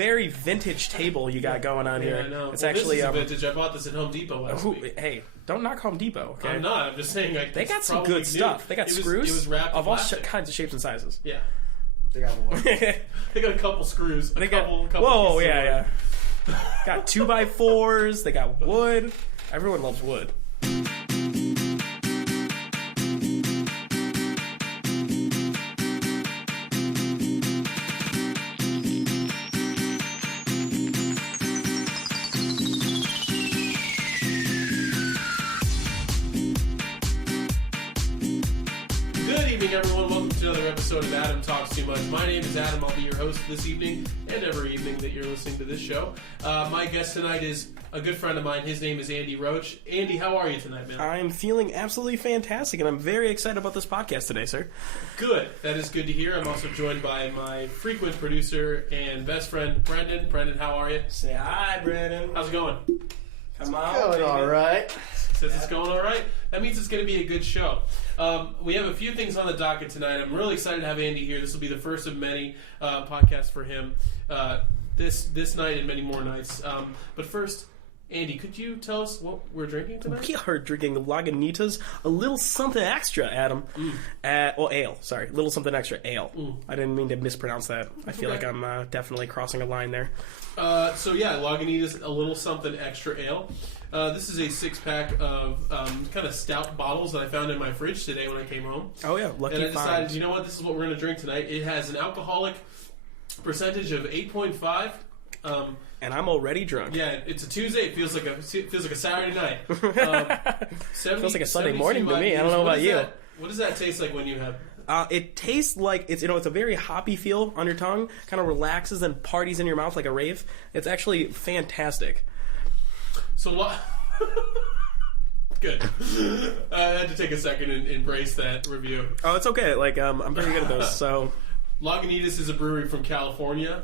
very vintage table you got going on here. I know. It's well, actually this is vintage. I bought this at Home Depot last week. Hey, don't knock Home Depot, okay? I'm not. I'm just saying. They got some good stuff. They got screws it was wrapped of all plastic. kinds of shapes and sizes. Yeah. They got one. They got a couple screws. Couple whoa, pieces yeah. Got 2x4s. They got wood. Everyone loves wood. Everyone, welcome to another episode of Adam Talks Too Much. My name is Adam. I'll be your host this evening and every evening that you're listening to this show. My guest tonight is a good friend of mine. His name is Andy Roach. Andy, how are you tonight, man? I'm feeling absolutely fantastic, and I'm very excited about this podcast today, sir. Good. That is good to hear. I'm also joined by my frequent producer and best friend, Brendan. Brendan, how are you? Say hi, Brendan. How's it going? Come on, going all right. Says it's going all right. That means it's going to be a good show. We have a few things on the docket tonight. I'm really excited to have Andy here. This will be the first of many podcasts for him this night and many more nights. But first, Andy, could you tell us what we're drinking tonight? We are drinking Lagunitas, a little something extra, Adam. Ale. Sorry, little something extra ale. I didn't mean to mispronounce that. I feel like I'm definitely crossing a line there. Lagunitas, a little something extra ale. This is a 6-pack of kind of stout bottles that I found in my fridge today when I came home. Oh yeah, lucky And I decided, finds. you know what, this is what we're going to drink tonight. It has an alcoholic percentage of 8.5. And I'm already drunk. Yeah, it's a Tuesday. It feels like a Saturday night. Feels like a Sunday morning to me. I don't know about you. What does that taste like when you have? It tastes like it's a very hoppy feel on your tongue, kind of relaxes and parties in your mouth like a rave. It's actually fantastic. So what? Good. I had to take a second and embrace that review. Oh, it's okay. I'm very good at those. So, Lagunitas is a brewery from California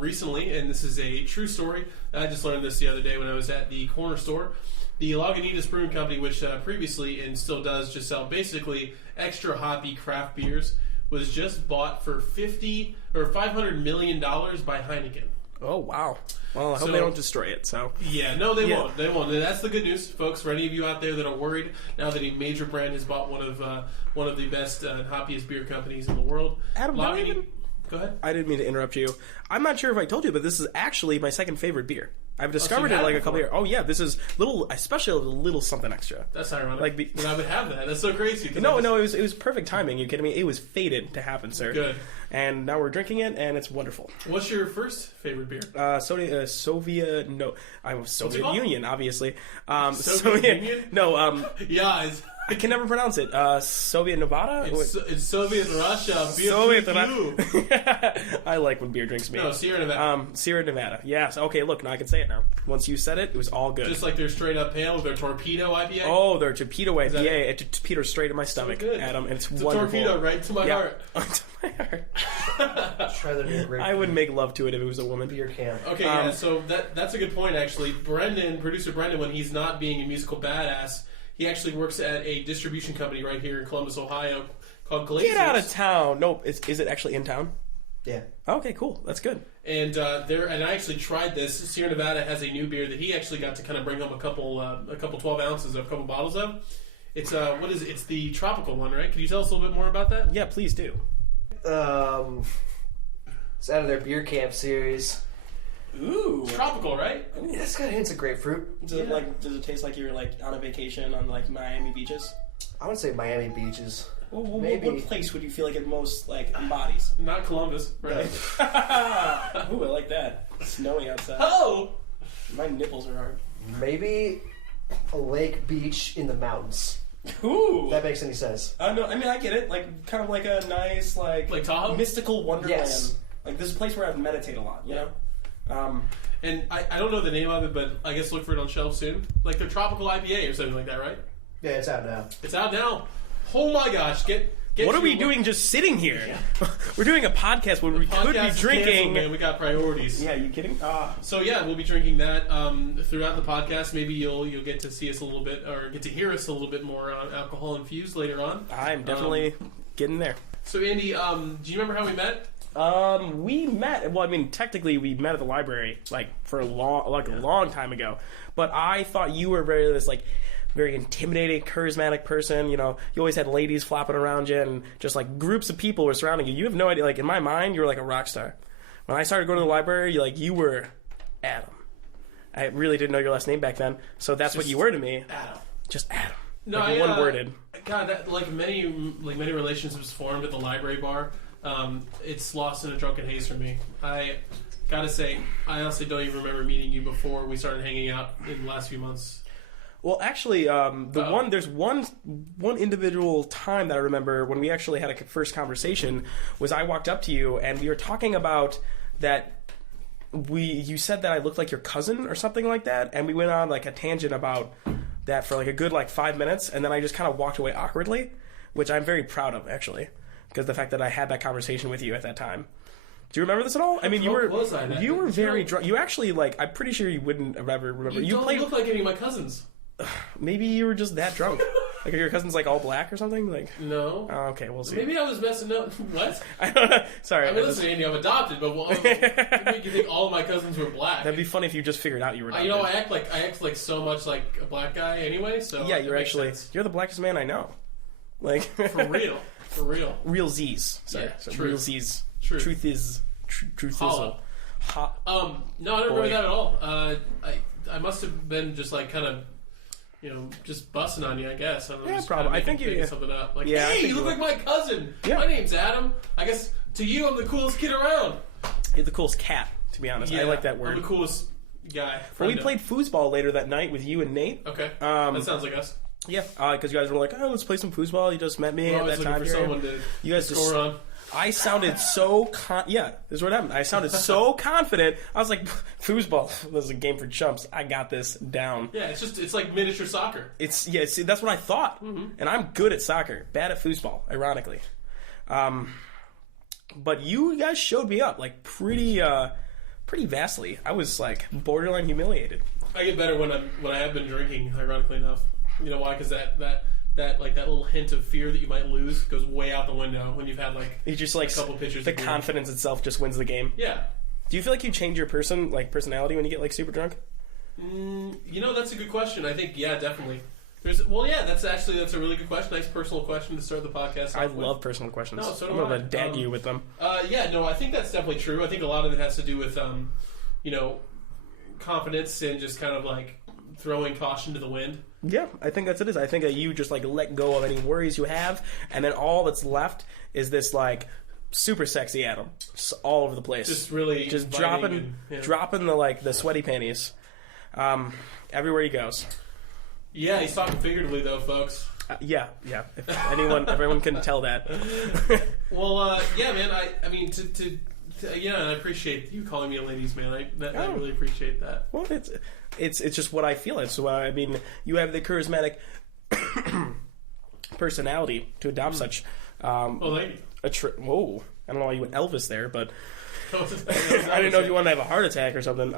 recently, and this is a true story. I just learned this the other day when I was at the corner store. The Lagunitas Brewing Company, which previously and still does just sell basically extra hoppy craft beers, was just bought for $500 million by Heineken. oh wow. Well, I hope they don't destroy it. So yeah, no, they won't. They won't. That's the good news, folks. For any of you out there that are worried now that a major brand has bought one of the best and hoppiest beer companies in the world, Adam, go ahead. I didn't mean to interrupt you. I'm not sure if I told you, but this is actually my second favorite beer. I've discovered it a couple years. Oh yeah, this is especially a little something extra. That's ironic. I would have that. That's so crazy. No, it was perfect timing. You kidding me? It was fated to happen, sir. Good. And now we're drinking it, and it's wonderful. What's your first favorite beer? Soviet Union, obviously. Soviet Union? No, Yeah, I can never pronounce it. Soviet Nevada? It's Soviet Russia. Beer Soviet Nevada. I like when beer drinks me. No, Sierra Nevada. Sierra Nevada. Yes. Okay, look, now I can say it now. Once you said it, it was all good. Just like their straight up pale, their torpedo IPA. Oh, their torpedo IPA. It torpedoes straight in my stomach, so good. Adam, and it's a wonderful. Torpedo right to my heart. To my heart. Try the new grape. I would make love to it if it was a woman. Beer can. Okay, so that's a good point, actually. Producer Brendan, when he's not being a musical badass, he actually works at a distribution company right here in Columbus, Ohio, called Glazers. Get out of town! Nope. Is it actually in town? Yeah. Okay, cool. That's good. And and I actually tried this. Sierra Nevada has a new beer that he actually got to kind of bring home a couple 12 ounces of, a couple bottles of. It's what is it? It's the tropical one, right? Can you tell us a little bit more about that? Yeah, please do. It's out of their beer camp series. Ooh. It's tropical, right? Yeah, it's got hints of grapefruit. Does it taste like you're on a vacation on Miami beaches? I would say Miami beaches. Maybe. What place would you feel like it most embodies? Not Columbus, right? Ooh, I like that. It's snowy outside. Oh! My nipples are hard. Maybe a lake beach in the mountains. Ooh. If that makes any sense. No, I mean I get it. Kind of like a nice like Tahoe? mystical wonderland. Yes. This is a place where I meditate a lot. You know. And I don't know the name of it, but I guess look for it on shelves soon. Like their tropical IPA or something like that, right? Yeah, it's out now. It's out now. Oh my gosh! Get what are we doing just sitting here? Yeah. We're doing a podcast where we could be drinking. Canceled, man. We got priorities. Yeah, you kidding? So yeah, we'll be drinking that throughout the podcast. Maybe you'll get to see us a little bit, or get to hear us a little bit more alcohol infused later on. I'm definitely getting there. So Andy, do you remember how we met? We met. Well, I mean, technically, we met at the library like for a long time ago. But I thought you were very intimidating, charismatic person. You know, you always had ladies flopping around you, and just like groups of people were surrounding you. You have no idea. Like in my mind, you were like a rock star. When I started going to the library, you were Adam. I really didn't know your last name back then, so that's what you were to me. Adam. Just Adam. No, one worded. God, that, many relationships formed at the library bar. It's lost in a drunken haze for me. I gotta say, I honestly don't even remember meeting you before we started hanging out in the last few months. Well, actually, there's one individual time that I remember when we actually had a first conversation was I walked up to you and we were talking about that. You said that I looked like your cousin or something like that, and we went on like a tangent about that for like a good 5 minutes, and then I just kind of walked away awkwardly, which I'm very proud of actually, because the fact that I had that conversation with you at that time. Do you remember this at all? I mean, you were very drunk. You actually I'm pretty sure you wouldn't have ever remember. You don't look like any of my cousins. Maybe you were just that drunk. Like, are your cousins all black or something? No. Oh, okay, we'll see. Maybe I was messing up. What? I don't know. Sorry. I mean, listen, Andy, I'm adopted, but you think all of my cousins were black? That'd be funny if you just figured out you were adopted. I act like so much like a black guy anyway. So yeah, you're the blackest man I know. For real. Real Z's. Sorry. Yeah, so truth. Real Z's. Truth is hollow. No, I don't remember that at all. I must have been just kind of. Just busting on you, I guess. I don't know, yeah, probably. I think you something up. hey, you look like my cousin. Yeah. My name's Adam. I guess to you, I'm the coolest kid around. You're the coolest cat, to be honest. Yeah, I like that word. I'm the coolest guy. Well, we played foosball later that night with you and Nate. Okay, that sounds like us. Yeah, because you guys were like, "Oh, let's play some foosball." You just met me at that time. For someone to you guys score on. I sounded so this is what happened. I sounded so confident. I was like, foosball, this is a game for chumps. I got this down. Yeah, it's like miniature soccer. See, that's what I thought. Mm-hmm. And I'm good at soccer, bad at foosball, ironically. But you guys showed me up pretty vastly. I was borderline humiliated. I get better when I have been drinking, ironically enough. You know why? Because that little hint of fear that you might lose goes way out the window when you've had you just a couple pitchers. The confidence itself just wins the game. Yeah. Do you feel like you change your personality when you get super drunk? That's a good question. I think definitely. That's a really good question. Nice personal question to start the podcast. I love personal questions. No, so do I'm gonna dag you with them. I think that's definitely true. I think a lot of it has to do with confidence and just kind of throwing caution to the wind. Yeah, I think that's it. I think that you just let go of any worries you have, and then all that's left is this super sexy Adam, all over the place. Just really, just dropping the sweaty panties, everywhere he goes. Yeah, he's talking figuratively though, folks. Yeah. If everyone can tell that. Well, yeah, man. I mean, I appreciate you calling me a ladies' man. I really appreciate that. Well, it's just what I feel. It's why you have the charismatic personality to adopt such. Lady. Whoa! I don't know why you went Elvis there, but I didn't know if you wanted to have a heart attack or something.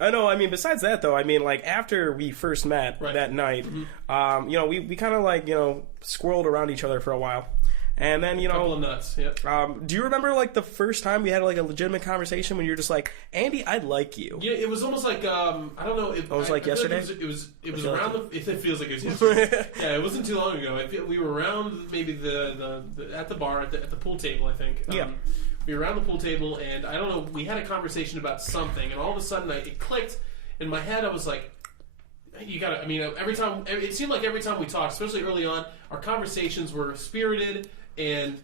I know. I mean, besides that, though, after we first met that night, mm-hmm. We kind of squirreled around each other for a while. And then, couple of nuts, yep. Do you remember, the first time we had, a legitimate conversation when you were just like, Andy, I like you? Yeah, it was almost I don't know. It was yesterday? It was around it feels like it was yesterday. Yeah, it wasn't too long ago. We were around maybe at the bar, at the pool table, I think. Yeah. We were around the pool table, and I don't know, we had a conversation about something, and all of a sudden it clicked. In my head, I was like, you gotta, every time, it seemed like every time we talked, especially early on, our conversations were spirited, and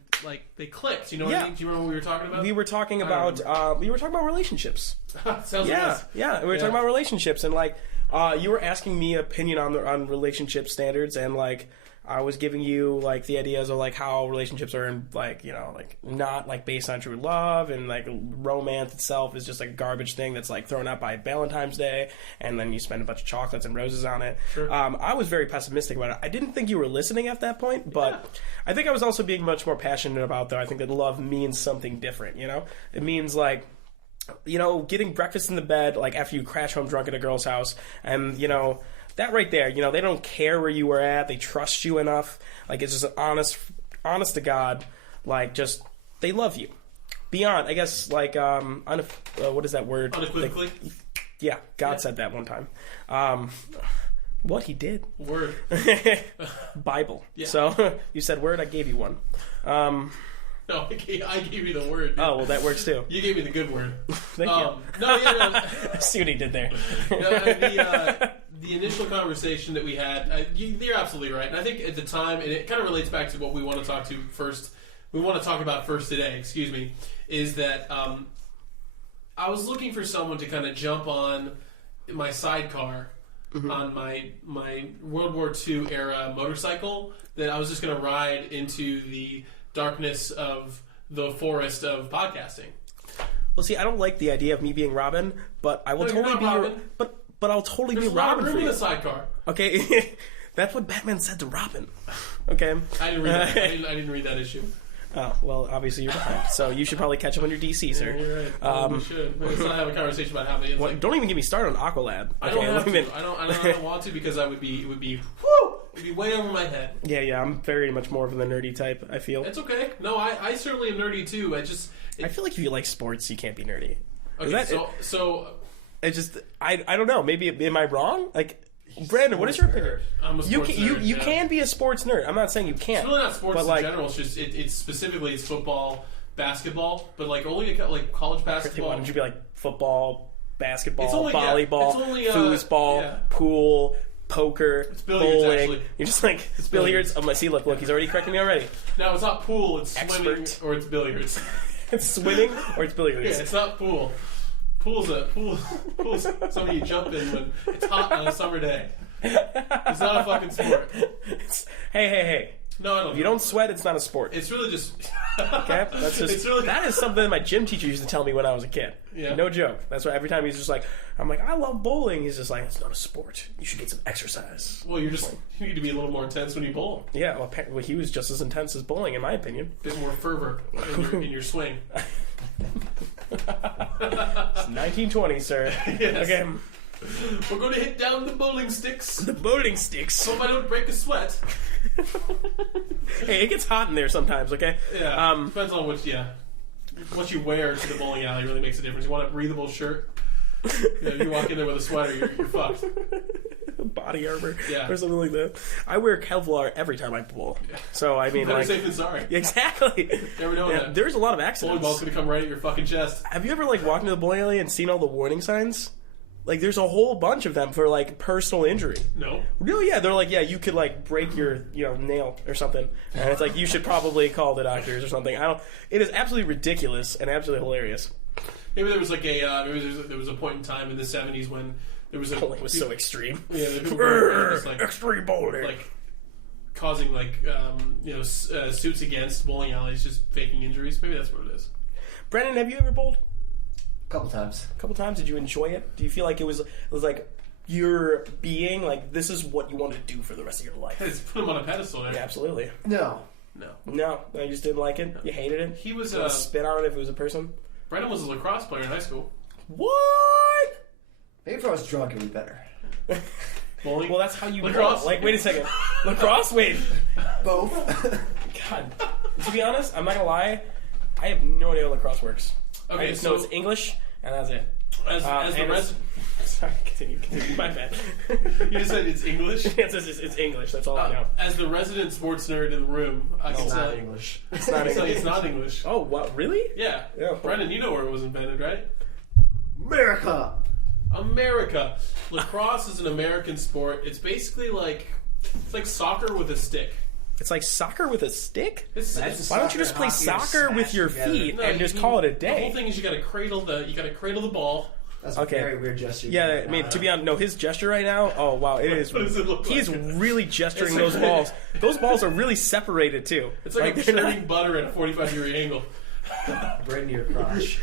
they clicked. You know what I mean? Do you remember what we were talking about? We were talking about relationships. Sounds like us. Yeah. We were talking about relationships, and you were asking me opinion on relationship standards, and I was giving you the ideas of how relationships are not based on true love, and romance itself is just a garbage thing that's thrown out by Valentine's Day, and then you spend a bunch of chocolates and roses on it. Sure. I was very pessimistic about it. I didn't think you were listening at that point, but I think I was also being much more passionate about though. I think that love means something different. It means getting breakfast in the bed after you crash home drunk at a girl's house, and that right there, they don't care where you were at. They trust you enough. It's just an honest to God, just they love you. Beyond, I guess, like, what is that word? Unequivocally? Like, yeah, God said that one time. What he did. Word. Bible. Yeah. So, you said word, I gave you one. No, I gave you the word. Dude. Oh, well, that works too. You gave me the good word. Thank you. No, yeah, I see what he did there. The initial conversation that we had, you're absolutely right. And I think at the time, and it kind of relates back to what we want to talk about first today, excuse me, is that I was looking for someone to kind of jump on my sidecar on my World War II era motorcycle that I was just going to ride into the darkness of the forest of podcasting. Well, see, I don't like the idea of me being Robin, but I will totally be Robin. But I'll totally There's be Robin room for in you. the sidecar. Okay, that's what Batman said to Robin. Okay, I didn't read that. I didn't read that issue. Oh, well, obviously you're behind, so you should probably catch up on your DC, sir. Yeah, you're right. We should. Let's not have a conversation about how many. Well, don't even get me started on Aqualad. I don't have to. I don't want to because it would be way over my head. Yeah, I'm very much more of the nerdy type, I feel. It's okay. No, I certainly am nerdy too. I feel like if you like sports, you can't be nerdy. Okay, so I don't know. Maybe am I wrong? Like, Brandon, what is your opinion? I'm a sports nerd. You can be a sports nerd. I'm not saying you can't. It's really not sports but in like, general. It's just it's specifically it's football, basketball, but like only like college basketball. Why don't you be like football, basketball, It's only- volleyball, it's only, foosball, yeah. pool, poker, billiards, bowling? actually. You're just like it's billiards. Oh my! See, look, he's already correcting me already. No, it's not pool. It's swimming Expert. or it's billiards. It's swimming or it's billiards. Yeah, it's not pool. Pool's something you jump in when it's hot on a summer day. It's not a fucking sport. Hey. No, If you don't sweat, it's not a sport. It's really just. Okay, that's just It's really- that is something that my gym teacher used to tell me when I was a kid. Yeah. No joke. That's why every time he's just like, I'm like, I love bowling. He's just like, it's not a sport. You should get some exercise. Well, you need to be a little more intense when you bowl. Yeah, well, he was just as intense as bowling, in my opinion. A bit more fervor in your swing. It's 1920, sir. Yes. Okay, We're going to hit down the bowling sticks. the bowling sticks. Hope I don't break a sweat. Hey, it gets hot in there sometimes. Okay. Yeah. Depends on what you wear to the bowling alley really makes a difference. You want a breathable shirt. If you walk in there with a sweater, you're fucked. Body armor, Yeah. or something like that. I wear Kevlar every time I bowl. So I mean, Better like, safe than sorry. exactly. Never know that. There's a lot of Bowling accidents. ball's gonna come right at your fucking chest. Have you ever like walked into the bowling alley and seen all the warning signs? Like, there's a whole bunch of them for like personal injury. No. Really? Yeah, they're like, yeah, you could like break your nail or something, and it's like you should probably call the doctors or something. It is absolutely ridiculous and absolutely hilarious. Maybe there was like there was a point in time in the 70s when there was Bowling was so extreme. Yeah, the people were just like Extreme bowling. like causing like suits against bowling alleys, just faking injuries. Maybe that's what it is. Brendan, have you ever bowled? A couple times. A couple times. Did you enjoy it? Do you feel like it was like your being like this is what you want to do for the rest of your life? It's put him on a pedestal. Yeah, absolutely. No. No, I just didn't like it. You hated it. He was spit on it if it was a person. Brendan was a lacrosse player in high school. What? Maybe if I was drunk, it'd be better. Bowling. Well, that's how you Lacrosse? roll. Like, wait a second. Lacrosse? Wait. Both. God. To be honest, I'm not gonna lie. I have no idea how lacrosse works. Okay, I just so know it's English, and that's it. as the and sorry, continue. My bad. you just said it's English. It's English. That's all I know. As the resident sports nerd in the room, I can It's tell not English. It's not It's English. not English. Oh, what? Really? Yeah. Yeah. Brendan, you know where it was invented, right? America. America. Lacrosse is an American sport. It's basically like soccer with a stick. It's like soccer with a stick? That's Why don't you just play soccer with your feet and just call it a The whole day? thing is you got to cradle the ball. That's Okay. a very weird gesture. Yeah, I mean, to be honest, no, his gesture right now, oh, wow, it is. What does it look He is like? really gesturing It's those like- balls. Those balls are really separated, too. It's like I'm they're not- churning butter at a 45-degree angle. Right in your crotch.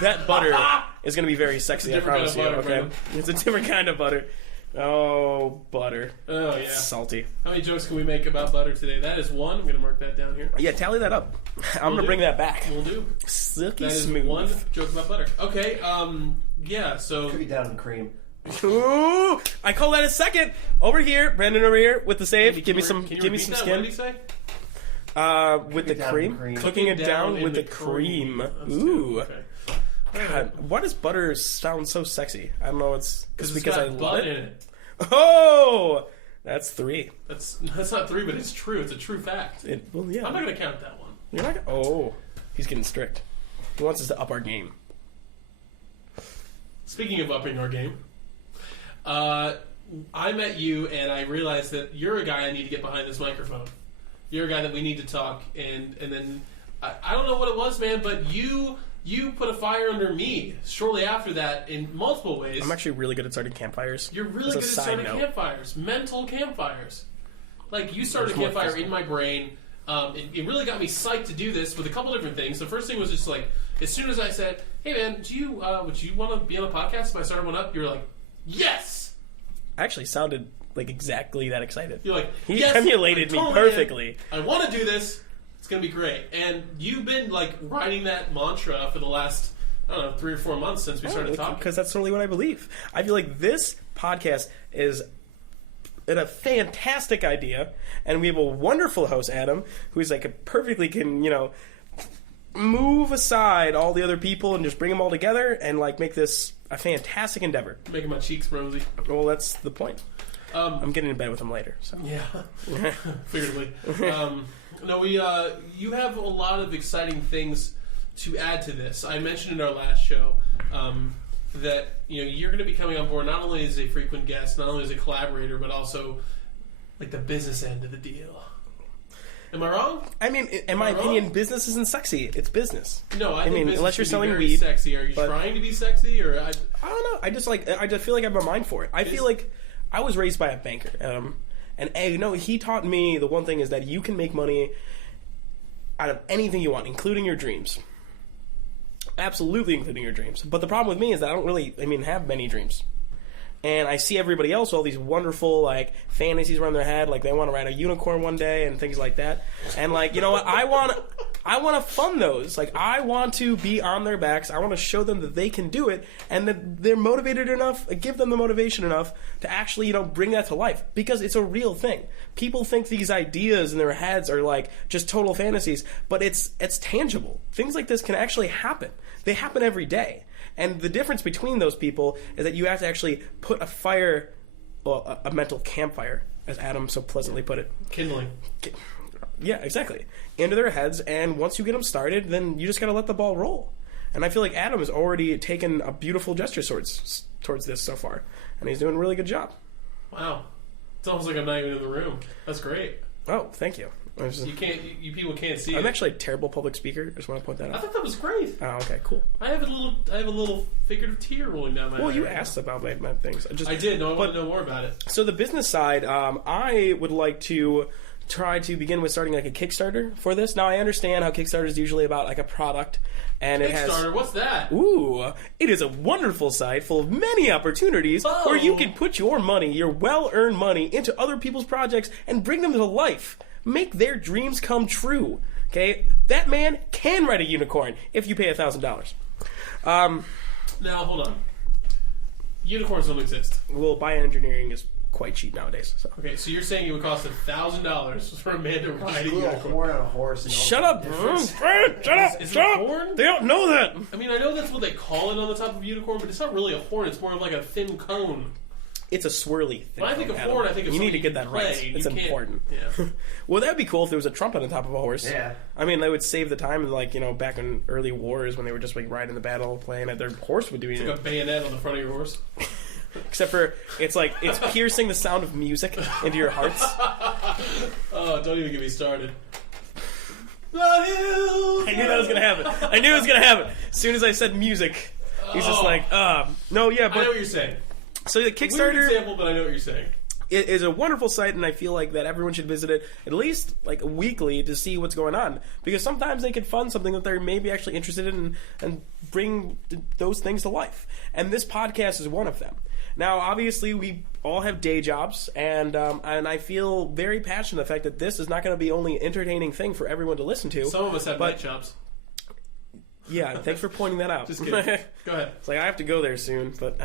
That butter is going to be very sexy, I different promise you, kind of butter, okay? It's a different kind of butter. Oh, butter. Oh, yeah. It's salty. How many jokes can we make about butter today? That is one. I'm going to mark that down here. Yeah, tally that up. I'm going to do. bring that back. We'll do. Silky That is smooth. one joke about butter. Okay, yeah, so... Could be down in cream. Ooh, I call that a second. Over here, Brandon over here with the save. Give me some Can you give me repeat some that? What did he skin. say? With the cream? Cooking it down with the cream. Ooh. Okay. God, why does butter sound so sexy? I don't know. It's because I love it. In it. Oh, that's 3. That's not 3, but it's true. It's a true fact. Well, yeah. I'm not going to count that one. You're not. Oh, he's getting strict. He wants us to up our game. Speaking of upping our game, I met you and I realized that you're a guy I need to get behind this microphone. You're a guy that we need to talk, and then I don't know what it was, man, but you put a fire under me shortly after that in multiple ways. I'm actually really good at starting campfires. You're really good at starting campfires. Mental campfires. Like, you started a campfire in my brain. It really got me psyched to do this with a couple different things. The first thing was just like, as soon as I said, hey man, would you want to be on a podcast if I started one up? You were like, yes! I actually sounded like exactly that excited. You're like, he yes, emulated me perfectly. I want to do this. It's going to be great. And you've been, like, writing that mantra for the last, I don't know, 3 or 4 months since we started talking. Because that's totally what I believe. I feel like this podcast is a fantastic idea, and we have a wonderful host, Adam, who's, like, perfectly can, move aside all the other people and just bring them all together and, like, make this a fantastic endeavor. Making my cheeks rosy. Well, that's the point. I'm getting in bed with him later. So. Yeah. Figuratively. No, you have a lot of exciting things to add to this. I mentioned in our last show that you're going to be coming on board not only as a frequent guest, not only as a collaborator, but also like the business end of the deal. Am I wrong? I mean, in my opinion, business isn't sexy. It's business. No, I mean, unless you're selling very weed. Sexy. Are you trying to be sexy, or I don't know. I just feel like I have a mind for it. I feel like I was raised by a banker. And he taught me the one thing is that you can make money out of anything you want, including your dreams. Absolutely including your dreams. But the problem with me is that I don't really, have many dreams. And I see everybody else with all these wonderful, like, fantasies around their head, like they want to ride a unicorn one day and things like that. And, like, you know what? I want to fund those. Like, I want to be on their backs. I want to show them that they can do it and that they're motivated enough, give them the motivation enough to actually, bring that to life. Because it's a real thing. People think these ideas in their heads are, like, just total fantasies, but it's tangible. Things like this can actually happen. They happen every day. And the difference between those people is that you have to actually put a fire, well, a mental campfire, as Adam so pleasantly put it. Kindling. Yeah, exactly. Into their heads, and once you get them started, then you just got to let the ball roll. And I feel like Adam has already taken a beautiful gesture towards this so far, and he's doing a really good job. Wow. It's almost like I'm not even in the room. That's great. Oh, thank you. You people can't see. I'm actually a terrible public speaker. I just want to point that out. I thought that was great. Oh, okay, cool. I have a little figurative tear rolling down my eye. Well, you asked about my things. I did. No, I want to know more about it. So the business side, I would like to try to begin with starting like a Kickstarter for this. Now I understand how Kickstarter is usually about like a product, and Kickstarter, what's that? Ooh, it is a wonderful site full of many opportunities where you can put your money, your well-earned money, into other people's projects and bring them to life. Make their dreams come true. Okay, that man can ride a unicorn if you pay $1,000. Now hold on. Unicorns don't exist. Well, bioengineering is quite cheap nowadays. So. Okay, so you're saying it would cost $1,000 for a man to ride a unicorn? Horn on a horse. Shut up! Shut up! Is Shut it a up! horn? They don't know that. I mean, I know that's what they call it on the top of a unicorn, but it's not really a horn. It's more of like a thin cone. It's a swirly thing. When I think of horn, I think of you need to something get that play. right. It's important. Yeah. Well, that'd be cool if there was a trumpet on top of a horse. Yeah. I mean, they would save the time, like back in early wars when they were just like riding the battle, playing it. Their horse would do it. It's like a bayonet on the front of your horse. Except for it's piercing the sound of music into your hearts. Oh, don't even get me started. I knew that was gonna happen. As soon as I said music, he's just like, no, yeah, but I know what you're saying. So the Kickstarter Weird example, but I know what you're saying. It is a wonderful site, and I feel like that everyone should visit it at least like weekly to see what's going on. Because sometimes they could fund something that they're maybe actually interested in and bring those things to life. And this podcast is one of them. Now, obviously, we all have day jobs, and I feel very passionate the fact that this is not going to be only an entertaining thing for everyone to listen to. Some of us have night jobs. Yeah, thanks for pointing that out. Just kidding. Go ahead. It's like I have to go there soon, but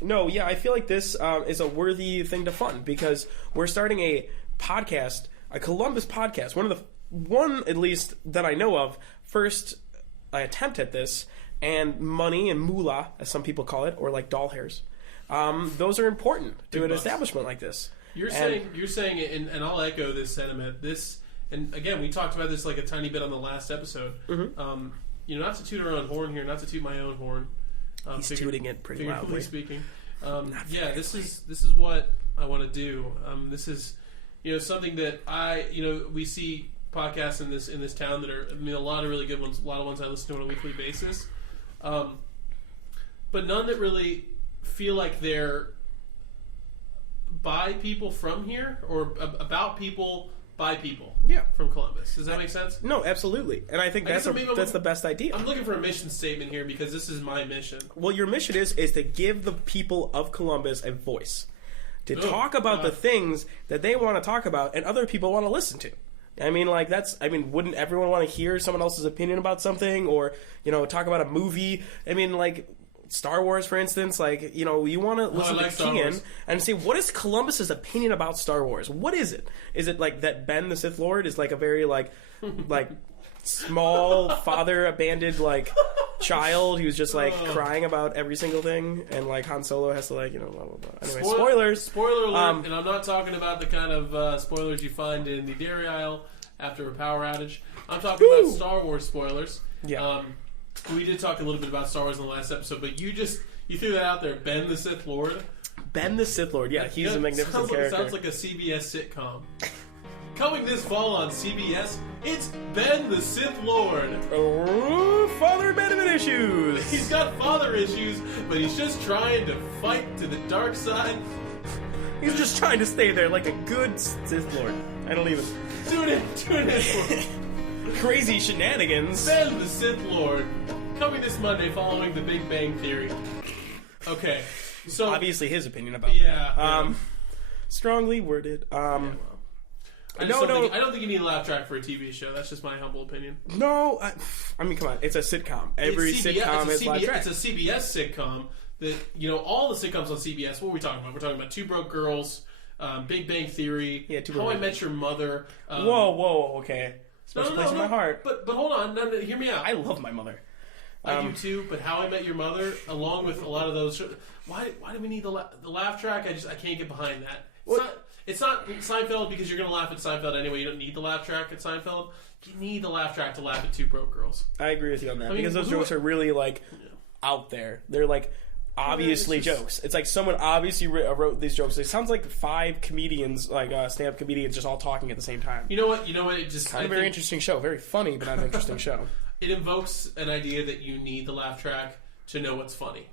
no, yeah, I feel like this is a worthy thing to fund because we're starting a podcast a Columbus podcast, one at least that I know of, first attempt at this, and money and moolah, as some people call it, or like doll hairs. Those are important to an establishment like this. You're saying, and I'll echo this sentiment. And again, we talked about this like a tiny bit on the last episode. Mm-hmm. Not to toot our own horn here, not to toot my own horn. He's tooting it pretty loudly. Speaking. This is what I want to do. This is, something that we see podcasts in this town that are, a lot of really good ones, a lot of ones I listen to on a weekly basis, but none that really feel like they're by people from here or about people by people. Yeah, from Columbus. Does that make sense? No, absolutely, and I think that's the best idea. I'm looking for a mission statement here because this is my mission. Well, your mission is to give the people of Columbus a voice, to talk about the things that they want to talk about and other people want to listen to. I mean, wouldn't everyone want to hear someone else's opinion about something, or talk about a movie? I mean, like Star Wars, for instance. Like, you want to listen to Kean and say, what is Columbus's opinion about Star Wars? What is it? Is it like that Ben the Sith Lord is like a very like small father abandoned like child who's just like crying about every single thing, and like Han Solo has to like blah blah blah. Anyway, spoilers. Spoiler alert, and I'm not talking about the kind of spoilers you find in the dairy aisle after a power outage. I'm talking about Star Wars spoilers. Yeah. We did talk a little bit about Star Wars in the last episode, but you threw that out there. Ben the Sith Lord. Ben the Sith Lord. Yeah, he's a magnificent character. Sounds like a CBS sitcom. Coming this fall on CBS, it's Ben the Sith Lord. Oh, father abandonment issues. He's got father issues, but he's just trying to fight to the dark side. He's just trying to stay there like a good Sith Lord. I don't even... Tune in for crazy shenanigans. Ben the Sith Lord. Coming this Monday following The Big Bang Theory. Okay, so... Obviously his opinion about that. Strongly worded. I don't think you need a laugh track for a TV show. That's just my humble opinion. No, I mean, come on. It's a sitcom. Every sitcom is laugh track. It's a CBS sitcom that, all the sitcoms on CBS, what are we talking about? We're talking about Two Broke Girls, Big Bang Theory, How I Met Your Mother. Whoa, okay. Special place in my heart. But hold on, no, hear me out. I love my mother. I do too, but How I Met Your Mother, along with a lot of those shows, why do we need the laugh track? I can't get behind that. It's not Seinfeld because you're going to laugh at Seinfeld anyway. You don't need the laugh track at Seinfeld. You need the laugh track to laugh at Two Broke Girls. I agree with you on that because those jokes are really like out there. They're like obviously jokes. It's like someone obviously wrote these jokes. It sounds like 5 comedians, like stand-up comedians, just all talking at the same time. You know what? It just kind of very interesting show. Very funny, but not an interesting show. It invokes an idea that you need the laugh track to know what's funny.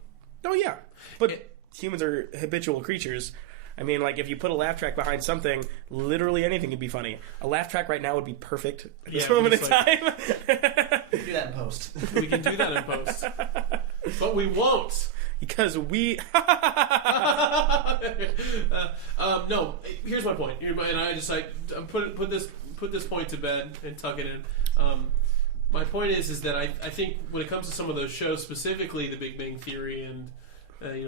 Oh yeah, but humans are habitual creatures. I mean, like, if you put a laugh track behind something, literally anything could be funny. A laugh track right now would be perfect at this moment in time. We can do that in post. We can do that in post. But we won't. Because we... no, here's my point. And I just, put this point to bed and tuck it in. My point is that I think when it comes to some of those shows, specifically The Big Bang Theory and...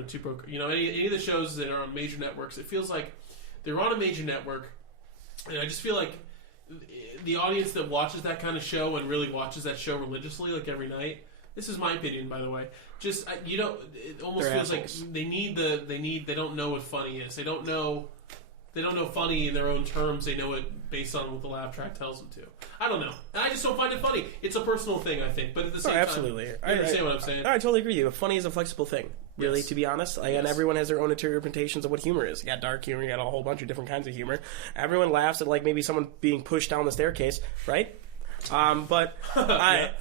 Two Broke, any of the shows that are on major networks, it feels like they're on a major network, and I just feel like the audience that watches that kind of show and really watches that show religiously, like every night. This is my opinion, by the way. Just it almost feels assholes. Like they don't know what funny is. They don't know funny in their own terms. They know it based on what the laugh track tells them to. I don't know. I just don't find it funny. It's a personal thing, I think. But at the same time, absolutely. You understand what I'm saying? I totally agree with you. Funny is a flexible thing, really, to be honest. And everyone has their own interpretations of what humor is. You got dark humor, you got a whole bunch of different kinds of humor. Everyone laughs at, like, maybe someone being pushed down the staircase, right? But, that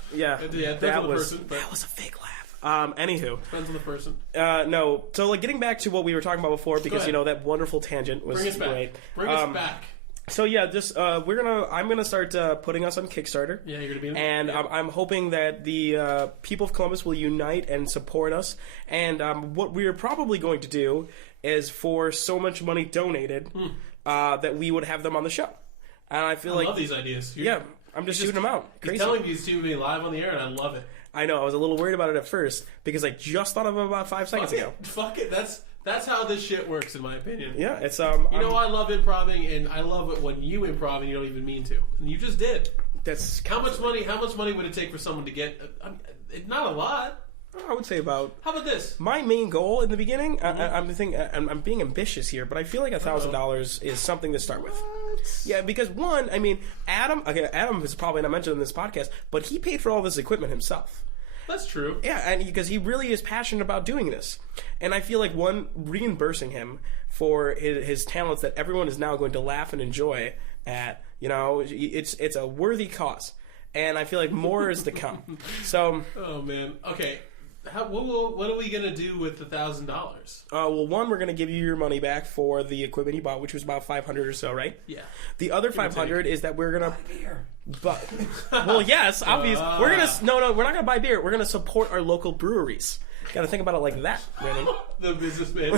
was a fake laugh. Anywho. Depends on the person. No. So, like, getting back to what we were talking about before, because, that wonderful tangent was great. Bring us back. So yeah, just I'm gonna start putting us on Kickstarter. Yeah, you're gonna be. And I'm hoping that the people of Columbus will unite and support us. And what we're probably going to do is, for so much money donated, that we would have them on the show. And I love these ideas. I'm just shooting them out. You're telling these to me live on the air, and I love it. I know. I was a little worried about it at first because I just thought of it about 5 seconds ago. Fuck it. That's That's how this shit works, in my opinion. Yeah, it's I love improving, and I love it when you improv and you don't even mean to, and you just did. That's How much money would it take for someone to get? Not a lot. I would say about. How about this? My main goal in the beginning, I'm being ambitious here, but I feel like $1,000 is something to start with. Yeah, because one, I mean, Adam is probably not mentioned in this podcast, but he paid for all this equipment himself. That's true. Yeah, and because he really is passionate about doing this. And I feel like, one, reimbursing him for his talents that everyone is now going to laugh and enjoy at, it's a worthy cause. And I feel like more is to come. So... Oh, man. Okay. What are we going to do with $1,000? Well, one, we're going to give you your money back for the equipment you bought, which was about $500 or so, right? Yeah. The other $500 is that we're going to... Beer. But, well, yes, obviously. We're going to... No, we're not going to buy beer. We're going to support our local breweries. Got to think about it like that, Brandon. The businessman.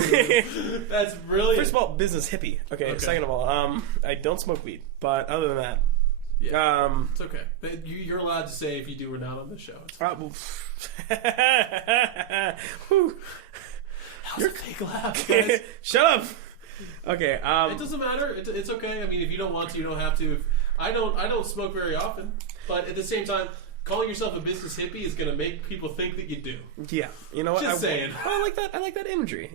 That's brilliant. First of all, business hippie. Okay. Second of all, I don't smoke weed. But other than that... Yeah, it's okay. You're allowed to say if you do or not on the show. How's a fake laugh, guys? Shut up. Okay. It doesn't matter. It's okay. I mean, if you don't want to, you don't have to. I don't smoke very often, but at the same time, calling yourself a business hippie is going to make people think that you do. Yeah. You know what? Just saying. I like that. I like that imagery.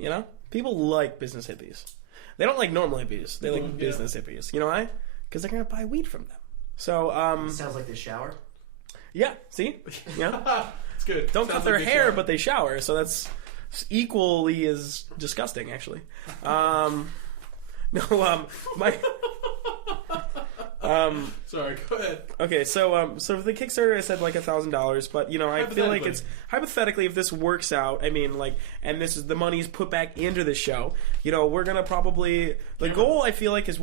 People like business hippies. They don't like normal hippies. They like business hippies. You know why? Because they're going to buy weed from them. So, sounds like the shower. Yeah, see? Yeah. It's good. Don't cut their hair, but they shower, so that's equally as disgusting, actually. Sorry, go ahead. Okay, so for the Kickstarter, I said like $1,000, but I feel like it's hypothetically, if this works out, I mean, and this is the money's put back into the show, we're gonna probably goal I feel like is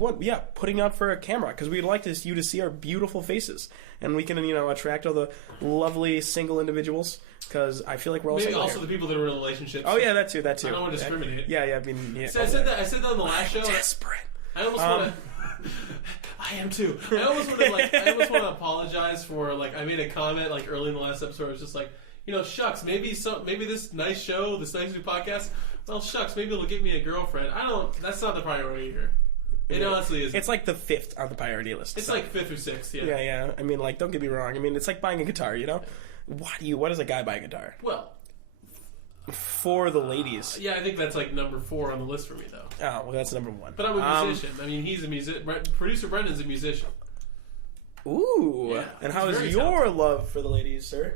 putting up for a camera, because we'd like you to see our beautiful faces, and we can attract all the lovely single individuals, because I feel like we're maybe also the people that are in relationships. Oh yeah, that too. I don't want to discriminate. Yeah. I mean, So I said that on the last show. Desperate. I almost want to. I am too. I almost want to apologize for I made a comment early in the last episode. I was just shucks, maybe this nice show, this nice new podcast. Well, shucks, maybe it'll get me a girlfriend. That's not the priority here. It honestly is. It's like the 5th on the priority list. It's like 5th or 6th. Yeah. Yeah. I mean, don't get me wrong. I mean, it's like buying a guitar. Why does a guy buy a guitar? Well, for the ladies. Yeah, I think that's number 4 on the list for me, though. Oh, well, that's number 1. But I'm a musician. I mean, he's a musician. Producer Brendan's a musician. Ooh. Yeah, and how is your love for the ladies, sir?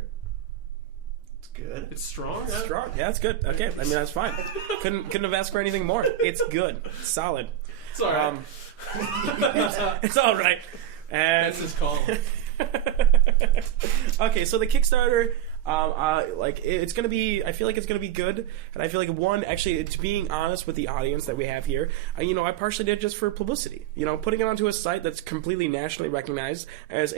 It's good. It's strong. It's strong. Yeah, it's good. Okay, I mean, that's fine. Couldn't have asked for anything more. It's good. It's solid. It's all right. It's all right. And that's his call. Okay, so the Kickstarter, it's gonna be. I feel like it's gonna be good, and I feel like to being honest with the audience that we have here, I partially did just for publicity. Putting it onto a site that's completely nationally recognized as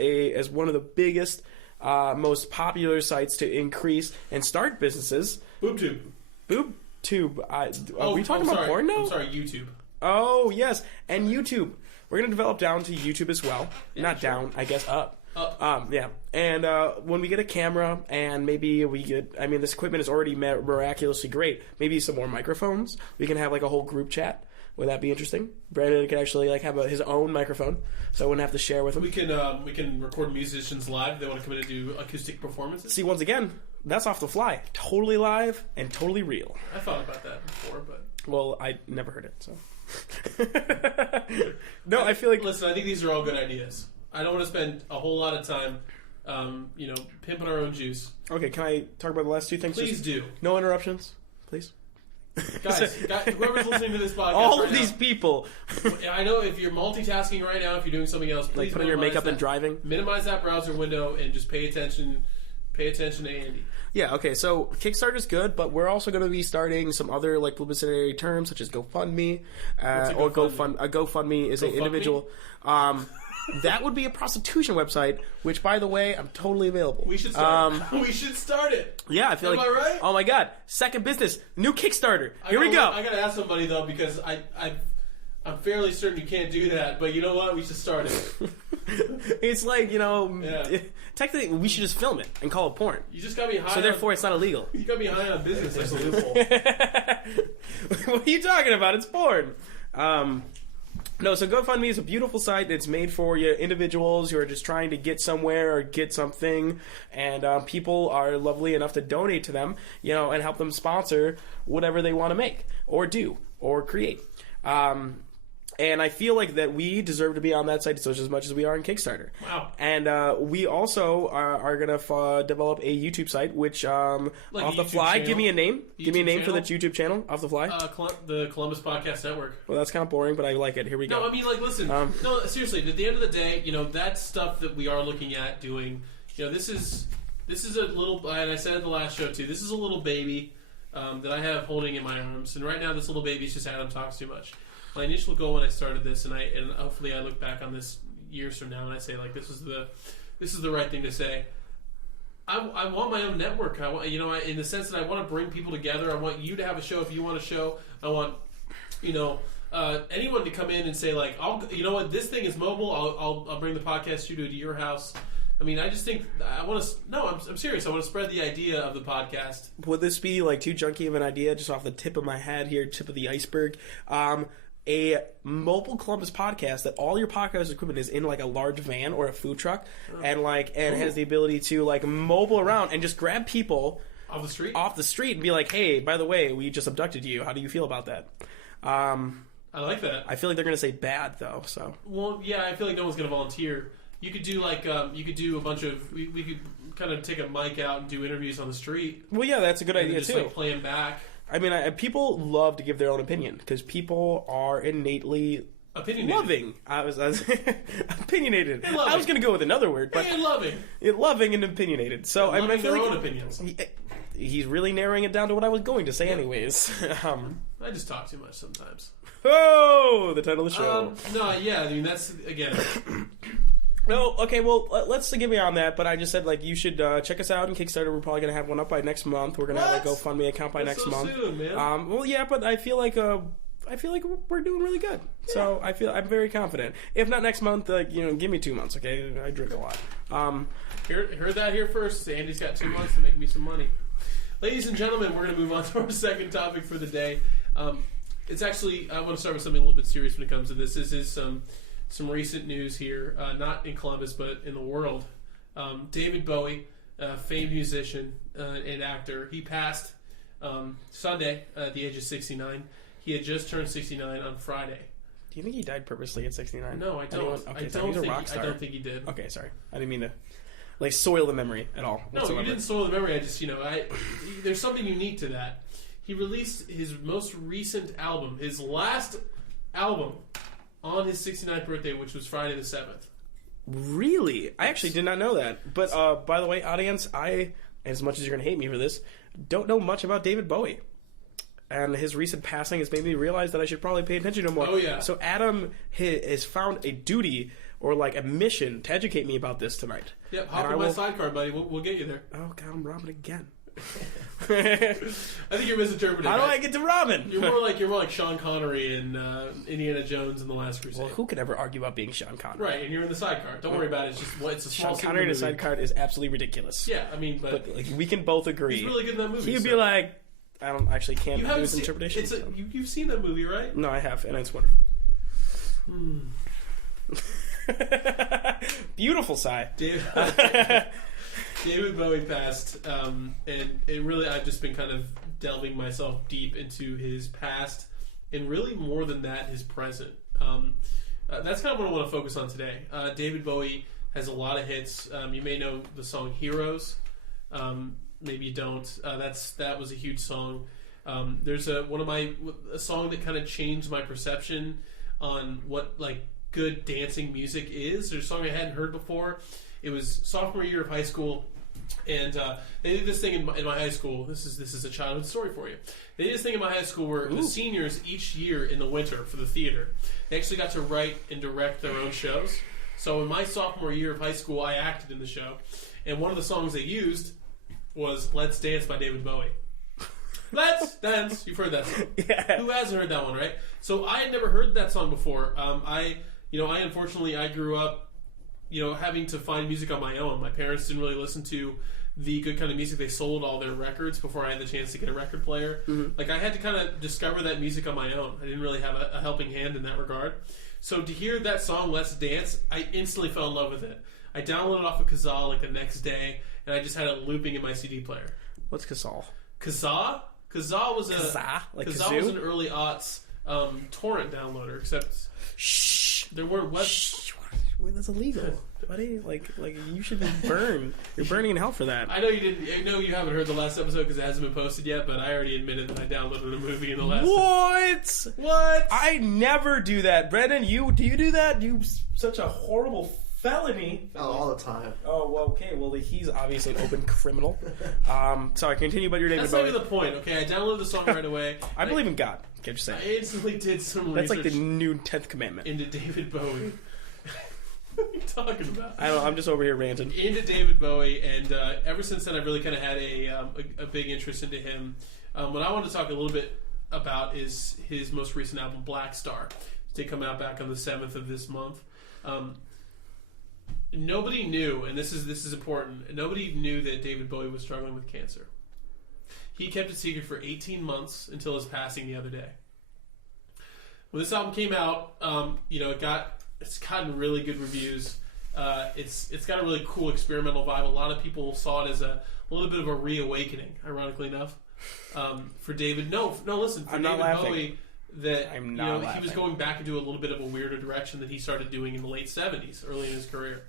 one of the biggest, most popular sites to increase and start businesses. BoobTube. Are we talking about porn now? I'm sorry, YouTube. Oh yes, and YouTube. We're gonna develop down to YouTube as well. Yeah, Not sure. down, I guess up. Yeah. And when we get a camera and maybe this equipment is already miraculously great. Maybe some more microphones. We can have a whole group chat. Would that be interesting? Brandon could actually have his own microphone, so I wouldn't have to share with him. We can record musicians live if they want to come in and do acoustic performances. See, once again, that's off the fly. Totally live and totally real. I thought about that before, but... Well, I never heard it, so... No, I feel like... Listen, I think these are all good ideas. I don't want to spend a whole lot of time, pimping our own juice. Okay, can I talk about the last 2 things? Please do. No interruptions, please. Guys, whoever's listening to this podcast all right of these now, people. I know if you're multitasking right now, if you're doing something else, please putting your makeup and driving. Minimize that browser window and just pay attention to Andy. Yeah, okay, so Kickstarter's good, but we're also going to be starting some other publicity terms such as GoFundMe. Or a GoFundMe is an individual. That would be a prostitution website, which, by the way, I'm totally available. We should start. We should start it. Yeah, I feel Am I right? Oh my god, second business, new Kickstarter. Here we go. I gotta ask somebody though, because I'm fairly certain you can't do that. But you know what? We should start it. It's like, technically we should just film it and call it porn. You just got me high. So therefore, it's not illegal. You got me high on business. That's a loophole. What are you talking about? It's porn. No, so GoFundMe is a beautiful site that's made for individuals who are just trying to get somewhere or get something, and people are lovely enough to donate to them, and help them sponsor whatever they want to make or do or create. And I feel like that we deserve to be on that site just as much as we are on Kickstarter. Wow. And we also are going to develop a YouTube site, which, off the fly, channel? give me a name. Give me a name channel? for the YouTube channel, off the fly. The Columbus Podcast Network. Well, that's kind of boring, but I like it. Here we go. No, I mean, listen. No, seriously, at the end of the day, that stuff that we are looking at doing, this is a little, and I said at the last show, too, this is a little baby that I have holding in my arms. And right now, this little baby is just Adam Talks Too Much. My initial goal when I started this, and hopefully I look back on this years from now and I say, like, this is the right thing to say. I want my own network. I want, in the sense that I want to bring people together. I want you to have a show if you want a show. I want, anyone to come in and say, like, this thing is mobile. I'll bring the podcast studio to your house. I mean, I just think I want to. No, I'm serious. I want to spread the idea of the podcast. Would this be like too junky of an idea? Just off the tip of my head here, tip of the iceberg. A mobile Columbus podcast that all your podcast equipment is in like a large van or a food truck, and has the ability to like mobile around and just grab people off the street and be like, hey, by the way, we just abducted you. How do you feel about that? I like that. I feel like they're going to say bad though. So well, yeah, I feel like no one's going to volunteer. You could do a bunch of we could kind of take a mic out and do interviews on the street. Well, yeah, that's a good idea just, too. Like, play them back. I mean, people love to give their own opinion because people are innately loving. I was opinionated. I was going to go with another word, but loving and opinionated. So I feel their like own opinions. He's really narrowing it down to what I was going to say, anyways. I just talk too much sometimes. Oh, the title of the show. No, yeah, I mean that's again. No, okay, well, let's get beyond that, but I just said, like, you should check us out on Kickstarter. We're probably going to have one up by next month. We're going to have a GoFundMe account by next month. Soon, man. Well, yeah, but I feel like we're doing really good. Yeah. So I'm very confident. If not next month, give me 2 months, okay? I drink a lot. Heard that here first. Andy's got 2 months to make me some money. Ladies and gentlemen, we're going to move on to our second topic for the day. It's actually, I want to start with something a little bit serious when it comes to this. This is some recent news here, not in Columbus, but in the world. David Bowie, famed musician and actor, he passed Sunday at the age of 69. He had just turned 69 on Friday. Do you think he died purposely at 69? No, I don't. Okay, I don't think he did. Okay, sorry. I didn't mean to soil the memory at all. No, you didn't soil the memory. I just, there's something unique to that. He released his most recent album, his last album, on his 69th birthday, which was Friday the 7th. Really? I actually did not know that. But, by the way, audience, I, as much as you're going to hate me for this, don't know much about David Bowie. And his recent passing has made me realize that I should probably pay attention to him more. Oh, yeah. So Adam has found a duty or, like, a mission to educate me about this tonight. Yep, hop in my sidecar, buddy. We'll get you there. Oh, God, I'm robbing again. I think you're misinterpreting. How do I get to Robin? You're more like Sean Connery in Indiana Jones and the Last Crusade. Well, who could ever argue about being Sean Connery? Right, and you're in the sidecar. Don't worry about it. It's a small. Sean Connery in a sidecar is absolutely ridiculous. Yeah, I mean, but like, we can both agree. He's really good in that movie. He'd be like, I don't actually can't do his interpretation. You've seen that movie, right? No, I have, and it's wonderful. Beautiful sigh. David Bowie passed, and it really, I've just been kind of delving myself deep into his past, and really more than that, his present. That's kind of what I want to focus on today. David Bowie has a lot of hits. You may know the song "Heroes." Maybe you don't. That was a huge song. There's a song that kind of changed my perception on what like good dancing music is. There's a song I hadn't heard before. It was sophomore year of high school, and they did this thing in my high school. This is a childhood story for you. They did this thing in my high school where the seniors each year in the winter for the theater, they actually got to write and direct their own shows. So in my sophomore year of high school, I acted in the show, and one of the songs they used was "Let's Dance" by David Bowie. Let's dance. You've heard that song. Yeah. Who hasn't heard that one, right? So I had never heard that song before. I unfortunately I grew up having to find music on my own. My parents didn't really listen to the good kind of music. They sold all their records before I had the chance to get a record player. Like, I had to kind of discover that music on my own. I didn't really have a helping hand in that regard. So to hear that song, Let's Dance, I instantly fell in love with it. I downloaded it off of Kazaa like the next day, and I just had it looping in my CD player. What's Kazaa? Kazaa? Kazaa was Kazaa was an early aughts torrent downloader, except there weren't web... That's illegal, buddy. Like you should be burned. You're burning in hell for that. I know you didn't. I know you haven't heard the last episode because it hasn't been posted yet. But I already admitted that I downloaded a movie in the last. What? I never do that, Brendan. Do you do that? You such a horrible felony. Oh, all the time. Oh, well, okay. Well, he's obviously an open criminal. Sorry, continue about your David That's Bowie. not even the point. Okay, I downloaded the song right away. I believe in God. Can't you say? I instantly did some That's research like the new 10th commandment. into David Bowie. What are you talking about? I don't know. I'm just over here ranting. Into David Bowie, and ever since then, I've really kind of had a big interest into him. What I want to talk a little bit about is his most recent album, Black Star. It did come out back on the 7th of this month. Nobody knew, and this is important. Nobody knew that David Bowie was struggling with cancer. He kept it secret for 18 months until his passing the other day. When this album came out, it's gotten really good reviews. It's got a really cool experimental vibe. A lot of people saw it as a little bit of a reawakening, ironically enough, for David. No, listen, for David Bowie, that he was going back into a little bit of a weirder direction that he started doing in the late 70s, early in his career.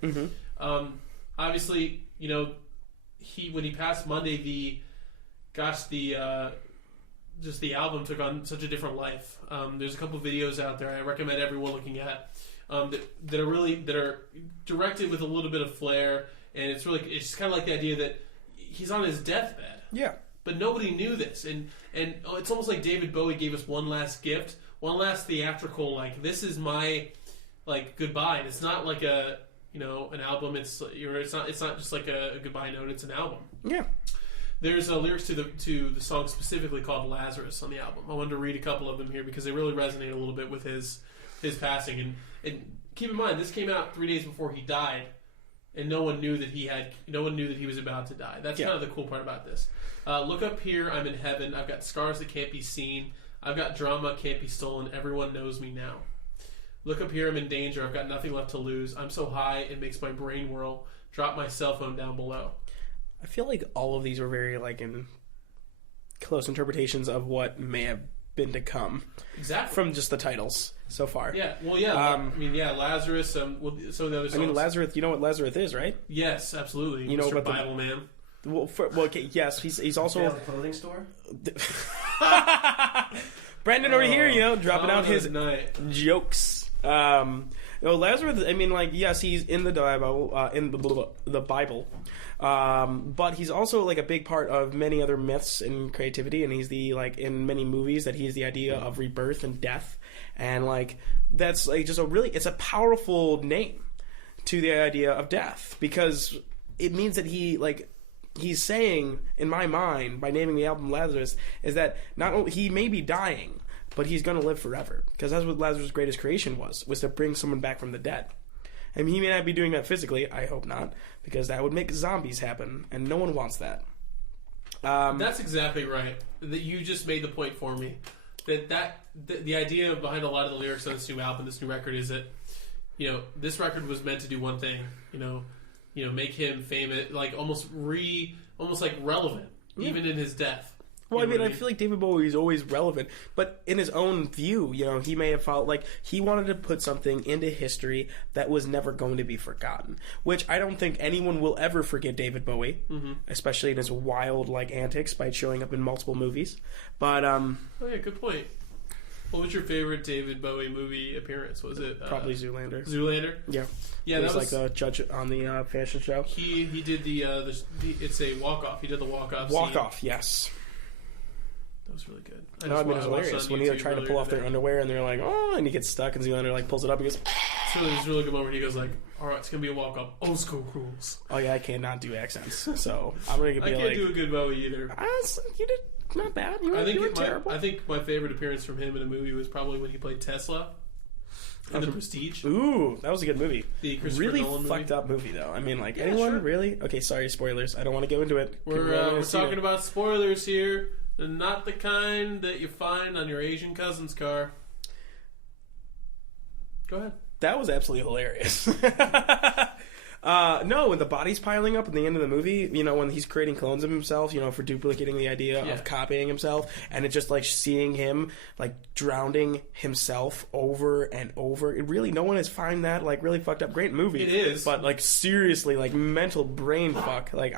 Obviously, when he passed Monday, the album took on such a different life. There's a couple videos out there I recommend everyone looking at. That are directed with a little bit of flair, and it's kind of like the idea that he's on his deathbed. Yeah. But nobody knew this, and it's almost like David Bowie gave us one last gift, one last theatrical, like, this is my, like, goodbye. And it's not like an album. It's not just like a goodbye note. It's an album. Yeah. There's lyrics to the song specifically called Lazarus on the album. I wanted to read a couple of them here because they really resonate a little bit with his passing. And keep in mind, this came out 3 days before he died, and no one knew that he was about to die. That's kind of the cool part about this. Look up here, I'm in heaven. I've got scars that can't be seen. I've got drama, can't be stolen. Everyone knows me now. Look up here, I'm in danger. I've got nothing left to lose. I'm so high, it makes my brain whirl. Drop my cell phone down below. I feel like all of these were very in close interpretations of what may have been to come. Exactly. From just the titles so far. Yeah. Well, yeah. Lazarus. Some of the other songs. Lazarus. You know what Lazarus is, right? Yes, absolutely. You know Mr. about Bible Man. Okay. Yes, he's also a clothing store. Brandon over here, dropping out his jokes. Lazarus. Yes, he's in the Bible. In the Bible. But he's also a big part of many other myths and creativity, and he's in many movies that he's the idea of rebirth and death, and that's just it's a powerful name to the idea of death, because it means that he's saying, in my mind, by naming the album Lazarus, is that not only he may be dying, but he's going to live forever, because that's what Lazarus' greatest creation was to bring someone back from the dead. I mean, he may not be doing that physically. I hope not, because that would make zombies happen, and no one wants that. That's exactly right. That you just made the point for me. The idea behind a lot of the lyrics on this new album, this new record, is that this record was meant to do one thing. Make him famous, almost relevant, even in his death. Well, I feel like David Bowie is always relevant, but in his own view, he may have felt like he wanted to put something into history that was never going to be forgotten, which I don't think anyone will ever forget David Bowie, especially in his wild, antics by showing up in multiple movies. But, oh yeah, good point. What was your favorite David Bowie movie appearance? Was it probably Zoolander? Zoolander? Yeah. Yeah, that was the judge on the fashion show. He did the it's a walk-off. He did the walk-off. Walk-off, yes. That was really good. It was hilarious when they're trying to pull off their underwear and they're like, oh, and he gets stuck and Zoolander pulls it up and goes. It's really good moment. He goes all right, it's gonna be a walk up. Old school rules. Oh yeah, I cannot do accents, so I'm gonna be I can't do a good Bowie either. You did not bad. You were terrible. I think my favorite appearance from him in a movie was probably when he played Tesla. And The Prestige. Ooh, that was a good movie. The Christopher really Nolan movie. fucked up movie, though. I mean, like, Yeah, anyone sure. really? Okay, sorry, spoilers. I don't want to go into it. We're talking about spoilers here, and not the kind that you find on your Asian cousin's car. Go ahead. That was absolutely hilarious. No, when the body's piling up at the end of the movie, you know, when he's creating clones of himself, you know, for duplicating the idea of copying himself, and it's just like seeing him like drowning himself over and over. It really, no one has found that like really fucked up. Great movie. It is, but like seriously, like mental brain fuck. Like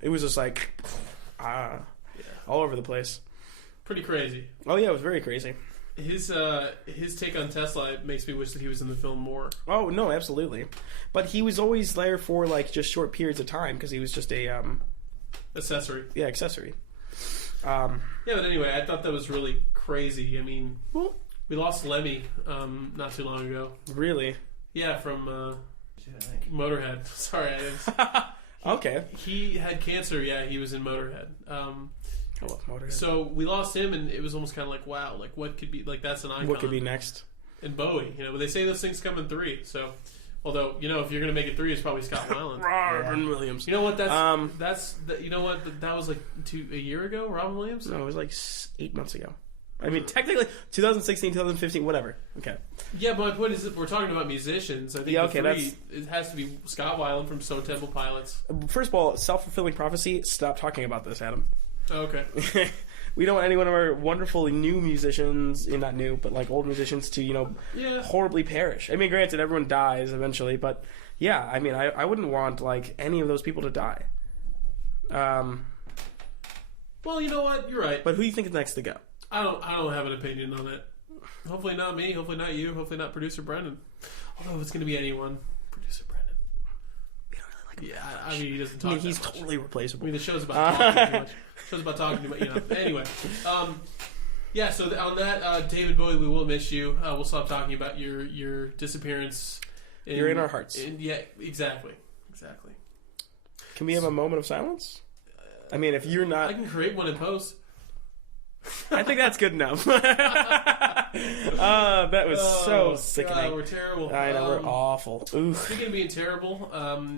it was just like all over the place. Pretty crazy. Oh yeah, it was very crazy. His take on Tesla makes me wish that he was in the film more. Oh no, absolutely. But he was always there for like just short periods of time because he was just a accessory. Yeah, accessory. Yeah, but anyway, I thought that was really crazy. I mean, Well, we lost Lemmy not too long ago. really? Yeah, from Motorhead. Sorry, Okay. he had cancer. Yeah, he was in Motorhead. I love Motorhead. So we lost him, and it was almost kind of like, wow, like what could be like that's an icon. What could be next? And Bowie, you know, but they say those things come in 3. So, although you know, if you're gonna make it 3, it's probably Scott Weiland. Robin Williams. You know what? You know what? That was like a year ago. Robin Williams. No, it was like 8 months ago. I mean, technically, 2016, 2015, whatever. Okay. Yeah, but my point is that we're talking about musicians. I think Yeah, okay, it has to be Scott Weiland from Stone Temple Pilots. First of all, self-fulfilling prophecy. Stop talking about this, Adam. Oh, okay. We don't want any one of our wonderful new musicians, not new, but like old musicians to, you know, horribly perish. I mean, granted, everyone dies eventually, but yeah, I mean, I wouldn't want like any of those people to die. Well, you know what? You're right. But who do you think is next to go? I don't have an opinion on it. Hopefully not me. Hopefully not you. Hopefully not producer Brendan. Although if it's going to be anyone, producer Brendan. We don't really like him. Yeah, I mean he doesn't talk. I mean, he's that much. totally replaceable. I mean the show's about talking too much. Show's about talking too much. You know. Anyway, yeah. So on that, David Bowie, we will miss you. We'll stop talking about your disappearance. You're in our hearts. Yeah, exactly. Can we have a moment of silence? I mean, if you're not... I can create one in post. I think that's good enough. That was so sickening. God, we're terrible. I know, we're awful. Oof. Speaking of being terrible,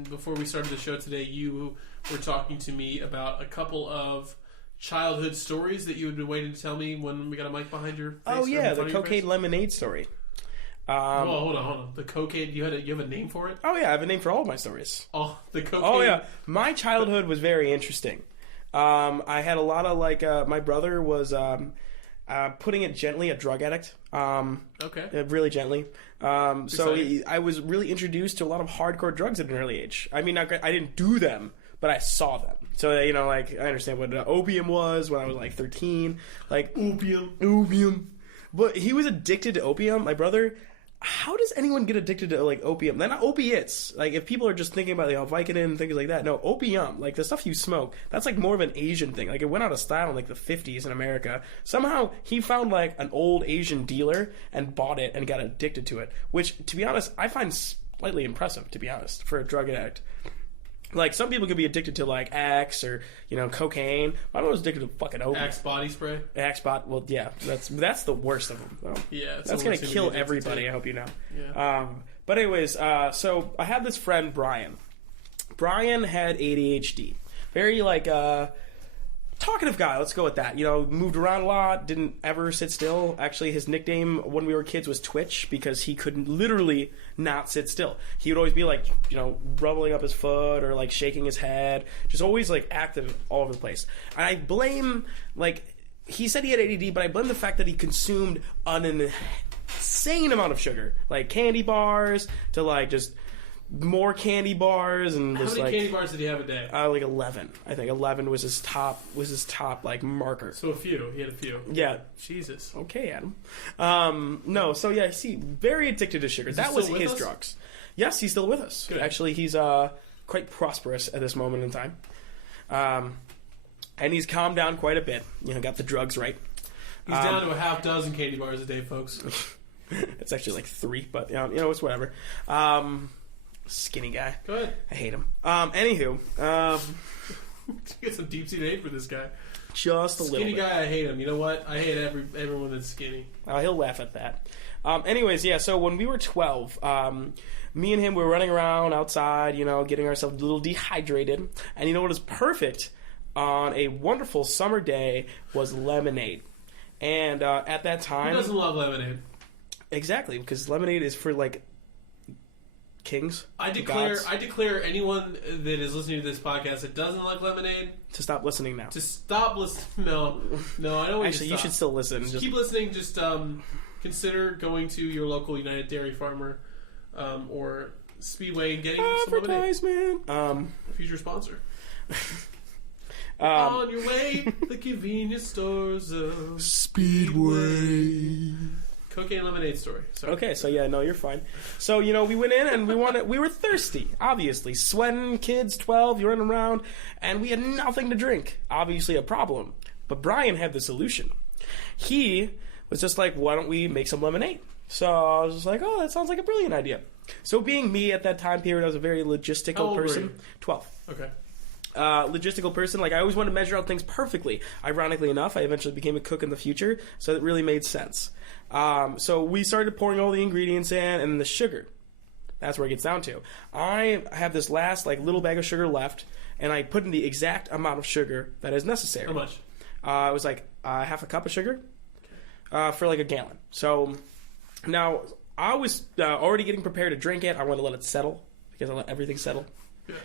before we started the show today, you were talking to me about a couple of childhood stories that you had been waiting to tell me when we got a mic behind your face. Oh, yeah, the cocaine lemonade story. Well, hold on. The cocaine, you have a name for it? Oh, yeah, I have a name for all of my stories. Oh, the cocaine. Oh, yeah. My childhood was very interesting. I had a lot of, like, my brother was, putting it gently, a drug addict. Okay. Really gently. I was really introduced to a lot of hardcore drugs at an early age. I mean, I didn't do them, but I saw them. So, you know, like, I understand what opium was when I was, like, 13. Like, opium. But he was addicted to opium. My brother... How does anyone get addicted to, like, opium? They're not opiates. Like, if people are just thinking about, Vicodin and things like that. No, opium, like, the stuff you smoke, that's, like, more of an Asian thing. Like, it went out of style in, like, the 50s in America. Somehow, he found, like, an old Asian dealer and bought it and got addicted to it. Which, to be honest, I find slightly impressive, to be honest, for a drug addict. Like, some people could be addicted to, like, Axe or, you know, cocaine. I was addicted to fucking opium. Axe body spray? Axe bot, well, yeah, that's the worst of them. Though. Yeah. That's going to kill everybody, I hope you know. Yeah. But anyways, so I had this friend, Brian. Brian had ADHD. Very, like, talkative guy, let's go with that. You know, moved around a lot, didn't ever sit still. Actually, his nickname when we were kids was Twitch because he could literally not sit still. He would always be like, you know, rubbling up his foot or like shaking his head, just always like active all over the place. And I blame, like, he said he had ADD, but I blame the fact that he consumed an insane amount of sugar, like candy bars to like just more candy bars and just how many like candy bars did he have a day? Like 11. I think 11 was his top like marker. So a few. He had a few. Yeah. Jesus. Okay, Adam. No, so yeah, see, very addicted to sugar. That was his drugs. Yes, he's still with us. Good. Actually, he's quite prosperous at this moment in time. And he's calmed down quite a bit. You know, got the drugs right. He's down to a half dozen candy bars a day, folks. It's actually like 3, but you know, it's whatever. Skinny guy. Go ahead. I hate him. Anywho, Get some deep sea hate for this guy. Just a little bit. Skinny guy, I hate him. You know what? I hate everyone that's skinny. He'll laugh at that. Anyways, yeah, so when we were 12, me and him were running around outside, getting ourselves a little dehydrated. And you know what is perfect on a wonderful summer day was lemonade. And at that time... Who doesn't love lemonade? Exactly, because lemonade is for, kings. I declare anyone that is listening to this podcast that doesn't like lemonade to stop listening now. To stop listening. No, I don't want Actually, you should still listen. Just keep listening. Just consider going to your local United Dairy Farmer or Speedway and getting some lemonade. Advertisement. Future sponsor. On your way, the convenience stores of Speedway. Cocaine lemonade story. Sorry. Okay, so yeah, no, you're fine. So, we went in and we were thirsty, obviously. Sweating, kids, 12, you're running around, and we had nothing to drink. Obviously a problem. But Brian had the solution. He was just like, why don't we make some lemonade? So I was just like, oh, that sounds like a brilliant idea. So being me at that time period, I was a very logistical person. Were you? 12. Okay. Logistical person, I always wanted to measure out things perfectly. Ironically enough, I eventually became a cook in the future, so it really made sense. So we started pouring all the ingredients in, and then the sugar. That's where it gets down to. I have this last little bag of sugar left, and I put in the exact amount of sugar that is necessary. How much? It was half a cup of sugar for a gallon. So now I was already getting prepared to drink it. I wanted to let it settle because I let everything settle. Yeah.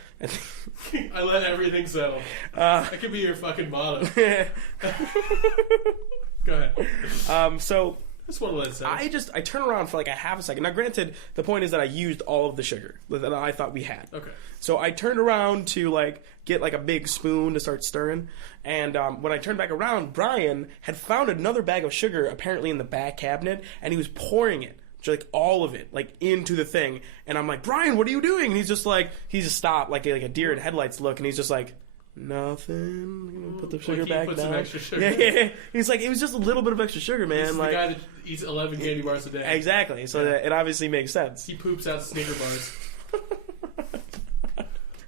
I let everything settle. That could be your fucking motto. Go ahead. So I just want to let it settle. I turn around for a half a second. Now, granted, the point is that I used all of the sugar that I thought we had. Okay. So I turned around to get a big spoon to start stirring, and when I turned back around, Brian had found another bag of sugar apparently in the back cabinet, and he was pouring it. All of it, into the thing. And I'm like, Brian, what are you doing? And he's just he just stopped, like a deer in headlights look, and he's just like, nothing. I'm gonna put the sugar back down. Some extra sugar. Yeah. He's like, it was just a little bit of extra sugar, man. This is the guy that eats 11 candy bars a day. Exactly. So it obviously makes sense. He poops out Snicker bars.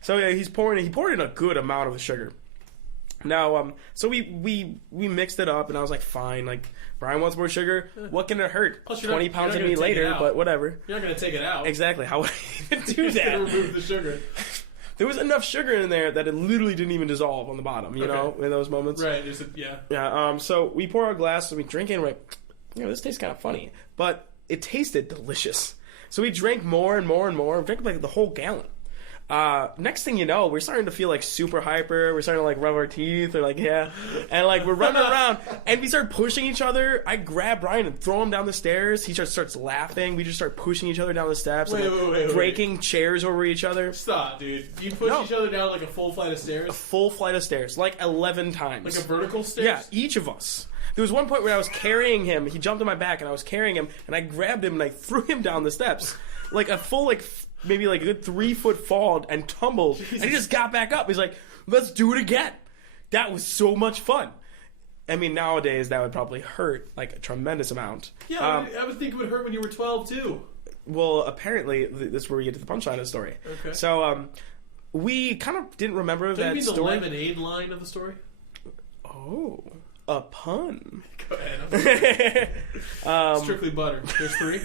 So yeah, he poured in a good amount of the sugar. Now, so we mixed it up, and I was like, fine. Brian wants more sugar. What can it hurt? Plus, 20 pounds of me later, but whatever. You're not going to take it out. Exactly. How would I even do that? You're going to remove the sugar. There was enough sugar in there that it literally didn't even dissolve on the bottom, you know, in those moments. Right. Yeah. Yeah. So we pour our glass, and we drink it, and we're like, this tastes kind of funny. But it tasted delicious. So we drank more and more and more. We drank the whole gallon. Next thing you know, we're starting to feel super hyper. We're starting to rub our teeth or yeah. And we're running around and we start pushing each other. I grab Brian and throw him down the stairs. He just starts laughing. We just start pushing each other down the steps and breaking chairs over each other. Stop, dude. You push each other down a full flight of stairs? A full flight of stairs. 11 times. A vertical stairs? Yeah, each of us. There was one point where I was carrying him. He jumped on my back and I was carrying him and I grabbed him and I threw him down the steps. A full maybe a good 3-foot fall and tumbled. Jesus. And he just got back up. He's like, let's do it again. That was so much fun. I mean, nowadays that would probably hurt a tremendous amount. Yeah, I would think it would hurt when you were 12 too. Well, apparently this is where we get to the punchline of the story. Okay. So we kind of didn't remember that story. The lemonade line of the story? Oh, a pun. Go ahead. Strictly butter. There's 3.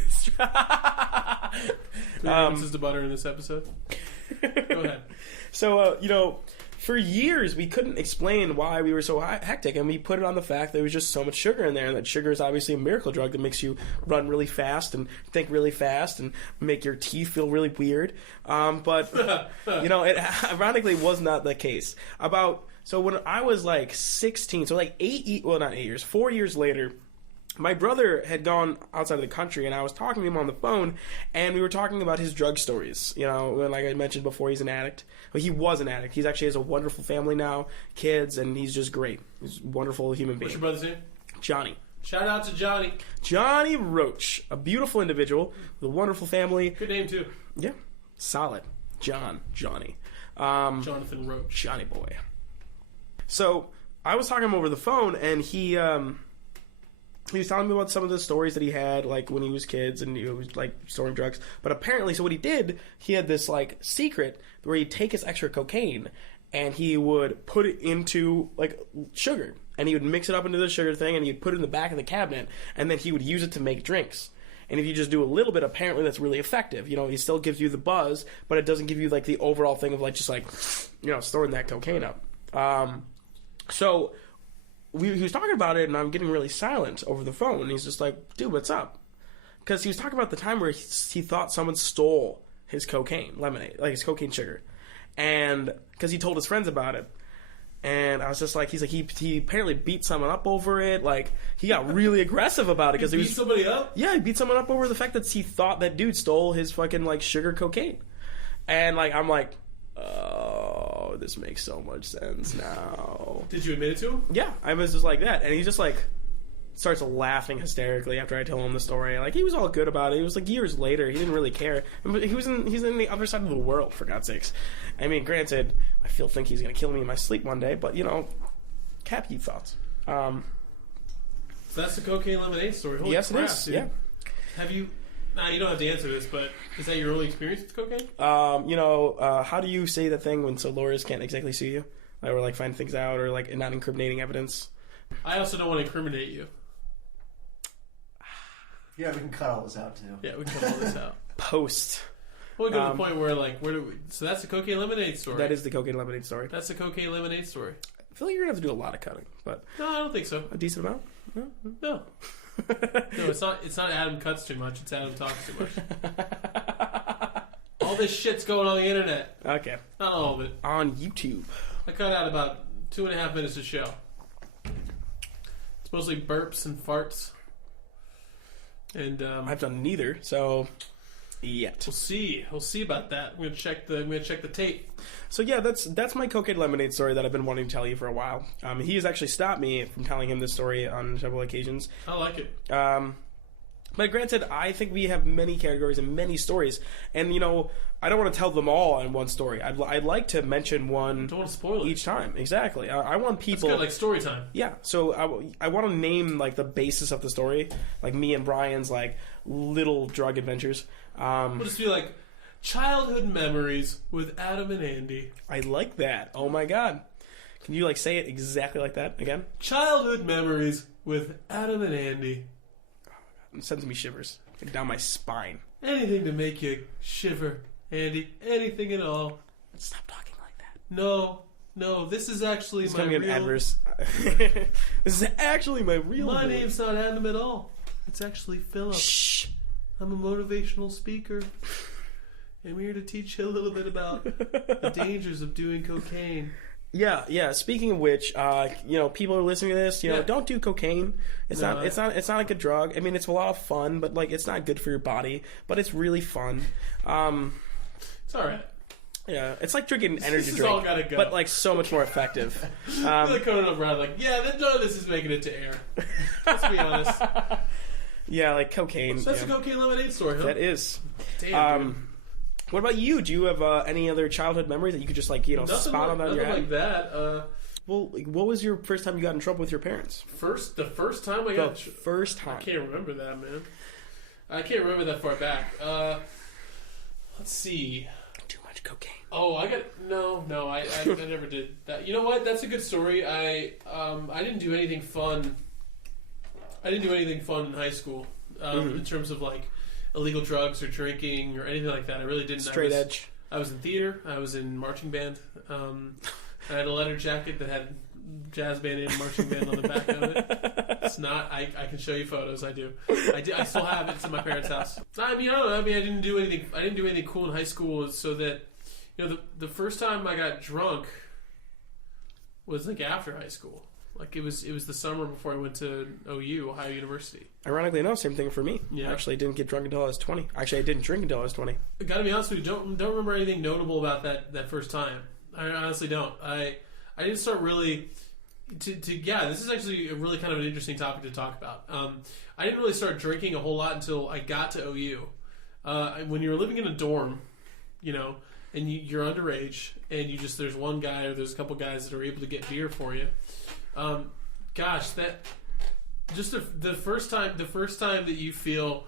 3 references to butter in this episode. Go ahead. So, for years we couldn't explain why we were so hectic, and we put it on the fact that there was just so much sugar in there, and that sugar is obviously a miracle drug that makes you run really fast and think really fast and make your teeth feel really weird. But, it ironically was not the case. So when I was 16, so 4 years later, my brother had gone outside of the country, and I was talking to him on the phone, and we were talking about his drug stories. Like I mentioned before, he's an addict. Well, he was an addict. He actually has a wonderful family now, kids, and he's just great. He's a wonderful human being. What's your brother's name? Johnny. Shout out to Johnny. Johnny Roach. A beautiful individual with a wonderful family. Good name, too. Yeah. Solid. Johnny. Jonathan Roach. Johnny boy. So I was talking to him over the phone, and he was telling me about some of the stories that he had, when he was kids, and he was storing drugs. But apparently, so what he did, he had this secret where he'd take his extra cocaine, and he would put it into like sugar, and he would mix it up into the sugar thing, and he'd put it in the back of the cabinet, and then he would use it to make drinks. And if you just do a little bit, apparently that's really effective. You know, it still gives you the buzz, but it doesn't give you like the overall thing of like just like, you know, storing that cocaine up. So he was talking about it, and I'm getting really silent over the phone. And he's just like, "Dude, what's up?" Because he was talking about the time where he thought someone stole his cocaine lemonade, like his cocaine sugar, and because he told his friends about it. And I was just like, he's like, he apparently beat someone up over it. Like, he got really aggressive about it because he beat somebody up. Yeah, he beat someone up over the fact that he thought that dude stole his fucking like sugar cocaine. And like, I'm like, oh, this makes so much sense now. Did you admit it to him? Yeah, I was just like that, and he just like starts laughing hysterically after I tell him the story. Like, he was all good about it. It was like years later. He didn't really care. But he's in the other side of the world, for God's sakes. I mean, granted, I think he's going to kill me in my sleep one day, but, you know, happy thoughts. So that's the cocaine lemonade story. Holy yes, crap, it is. dude. Yeah. Have you... Nah, you don't have to answer this, but is that your only experience with cocaine? You know, how do you say that thing when so lawyers can't exactly sue you? Or, like, find things out, or, like, not incriminating evidence? I also don't want to incriminate you. Yeah, we can cut all this out, too. Yeah, we can cut all this out. Post. Well, we go to the point where, like, so that's the cocaine lemonade story. That is the cocaine lemonade story. That's the cocaine lemonade story. I feel like you're going to have to do a lot of cutting, but... No, I don't think so. A decent amount? No. No, it's not Adam cuts too much, it's Adam talks too much. All this shit's going on the internet. Okay. Not all of it. On YouTube. I cut out about 2.5 minutes of show. It's mostly burps and farts. And I've done neither, so yet. We'll see about that. I'm gonna check the tape. So yeah, that's my cocaine lemonade story that I've been wanting to tell you for a while. He has actually stopped me from telling him this story on several occasions. I like it. But granted, I think we have many categories and many stories, and you know, I don't want to tell them all in one story. I'd like to mention one. Don't want to spoil it each time. Exactly. I want people. That's good, like story time. Yeah. So I want to name like the basis of the story, like me and Brian's like little drug adventures. We'll just be like childhood memories with Adam and Andy. I like that. Oh my god. Can you like say it exactly like that again? Childhood memories with Adam and Andy. It sends me shivers like down my spine. Anything to make you shiver, Andy. Anything at all. Stop talking like that. No. This is actually it's my real... This is actually my real My name. name's not Adam at all. It's actually Philip. Shh. I'm a motivational speaker. I'm here to teach you a little bit about the dangers of doing cocaine. Yeah. Speaking of which, you know, people are listening to this. You know, don't do cocaine. It's not a good drug. I mean, it's a lot of fun, but like, it's not good for your body. But it's really fun. It's all right. Yeah, it's like drinking an energy This drink, all gotta go. but like so much more effective. I feel like Conan O'Brien, like, none of this is making it to air. Let's be honest. Yeah, like cocaine. So that's a cocaine lemonade story, huh? That is. Damn, dude. What about you? Do you have any other childhood memories that you could just like, you know, spot on your head? Nothing like that. Well, what was your first time you got in trouble with your parents? The first time I got... first time. I can't remember that, man. I can't remember that far back. Let's see. Too much cocaine. Oh, I never did that. You know what? That's a good story. I didn't do anything fun. I didn't do anything fun in high school in terms of like illegal drugs or drinking or anything like that. I really didn't. Straight edge. I was in theater. I was in marching band. I had a leather jacket that had jazz band and marching band on the back of it. It's not. I can show you photos. I do. I still have it. It's in my parents' house. I don't know. I didn't do anything. I didn't do anything cool in high school. So that, you know, the first time I got drunk was like after high school. Like it was the summer before I went to OU, Ohio University. Ironically enough, same thing for me. Yeah. Actually, I didn't get drunk until I was 20. Actually, I didn't drink until I was 20. I gotta be honest with you, don't remember anything notable about that first time. I honestly don't. I didn't start really this is actually a really kind of an interesting topic to talk about. I didn't really start drinking a whole lot until I got to OU. When you're living in a dorm, you know, and you're underage, and there's one guy or there's a couple guys that are able to get beer for you. Gosh, that just the first time that you feel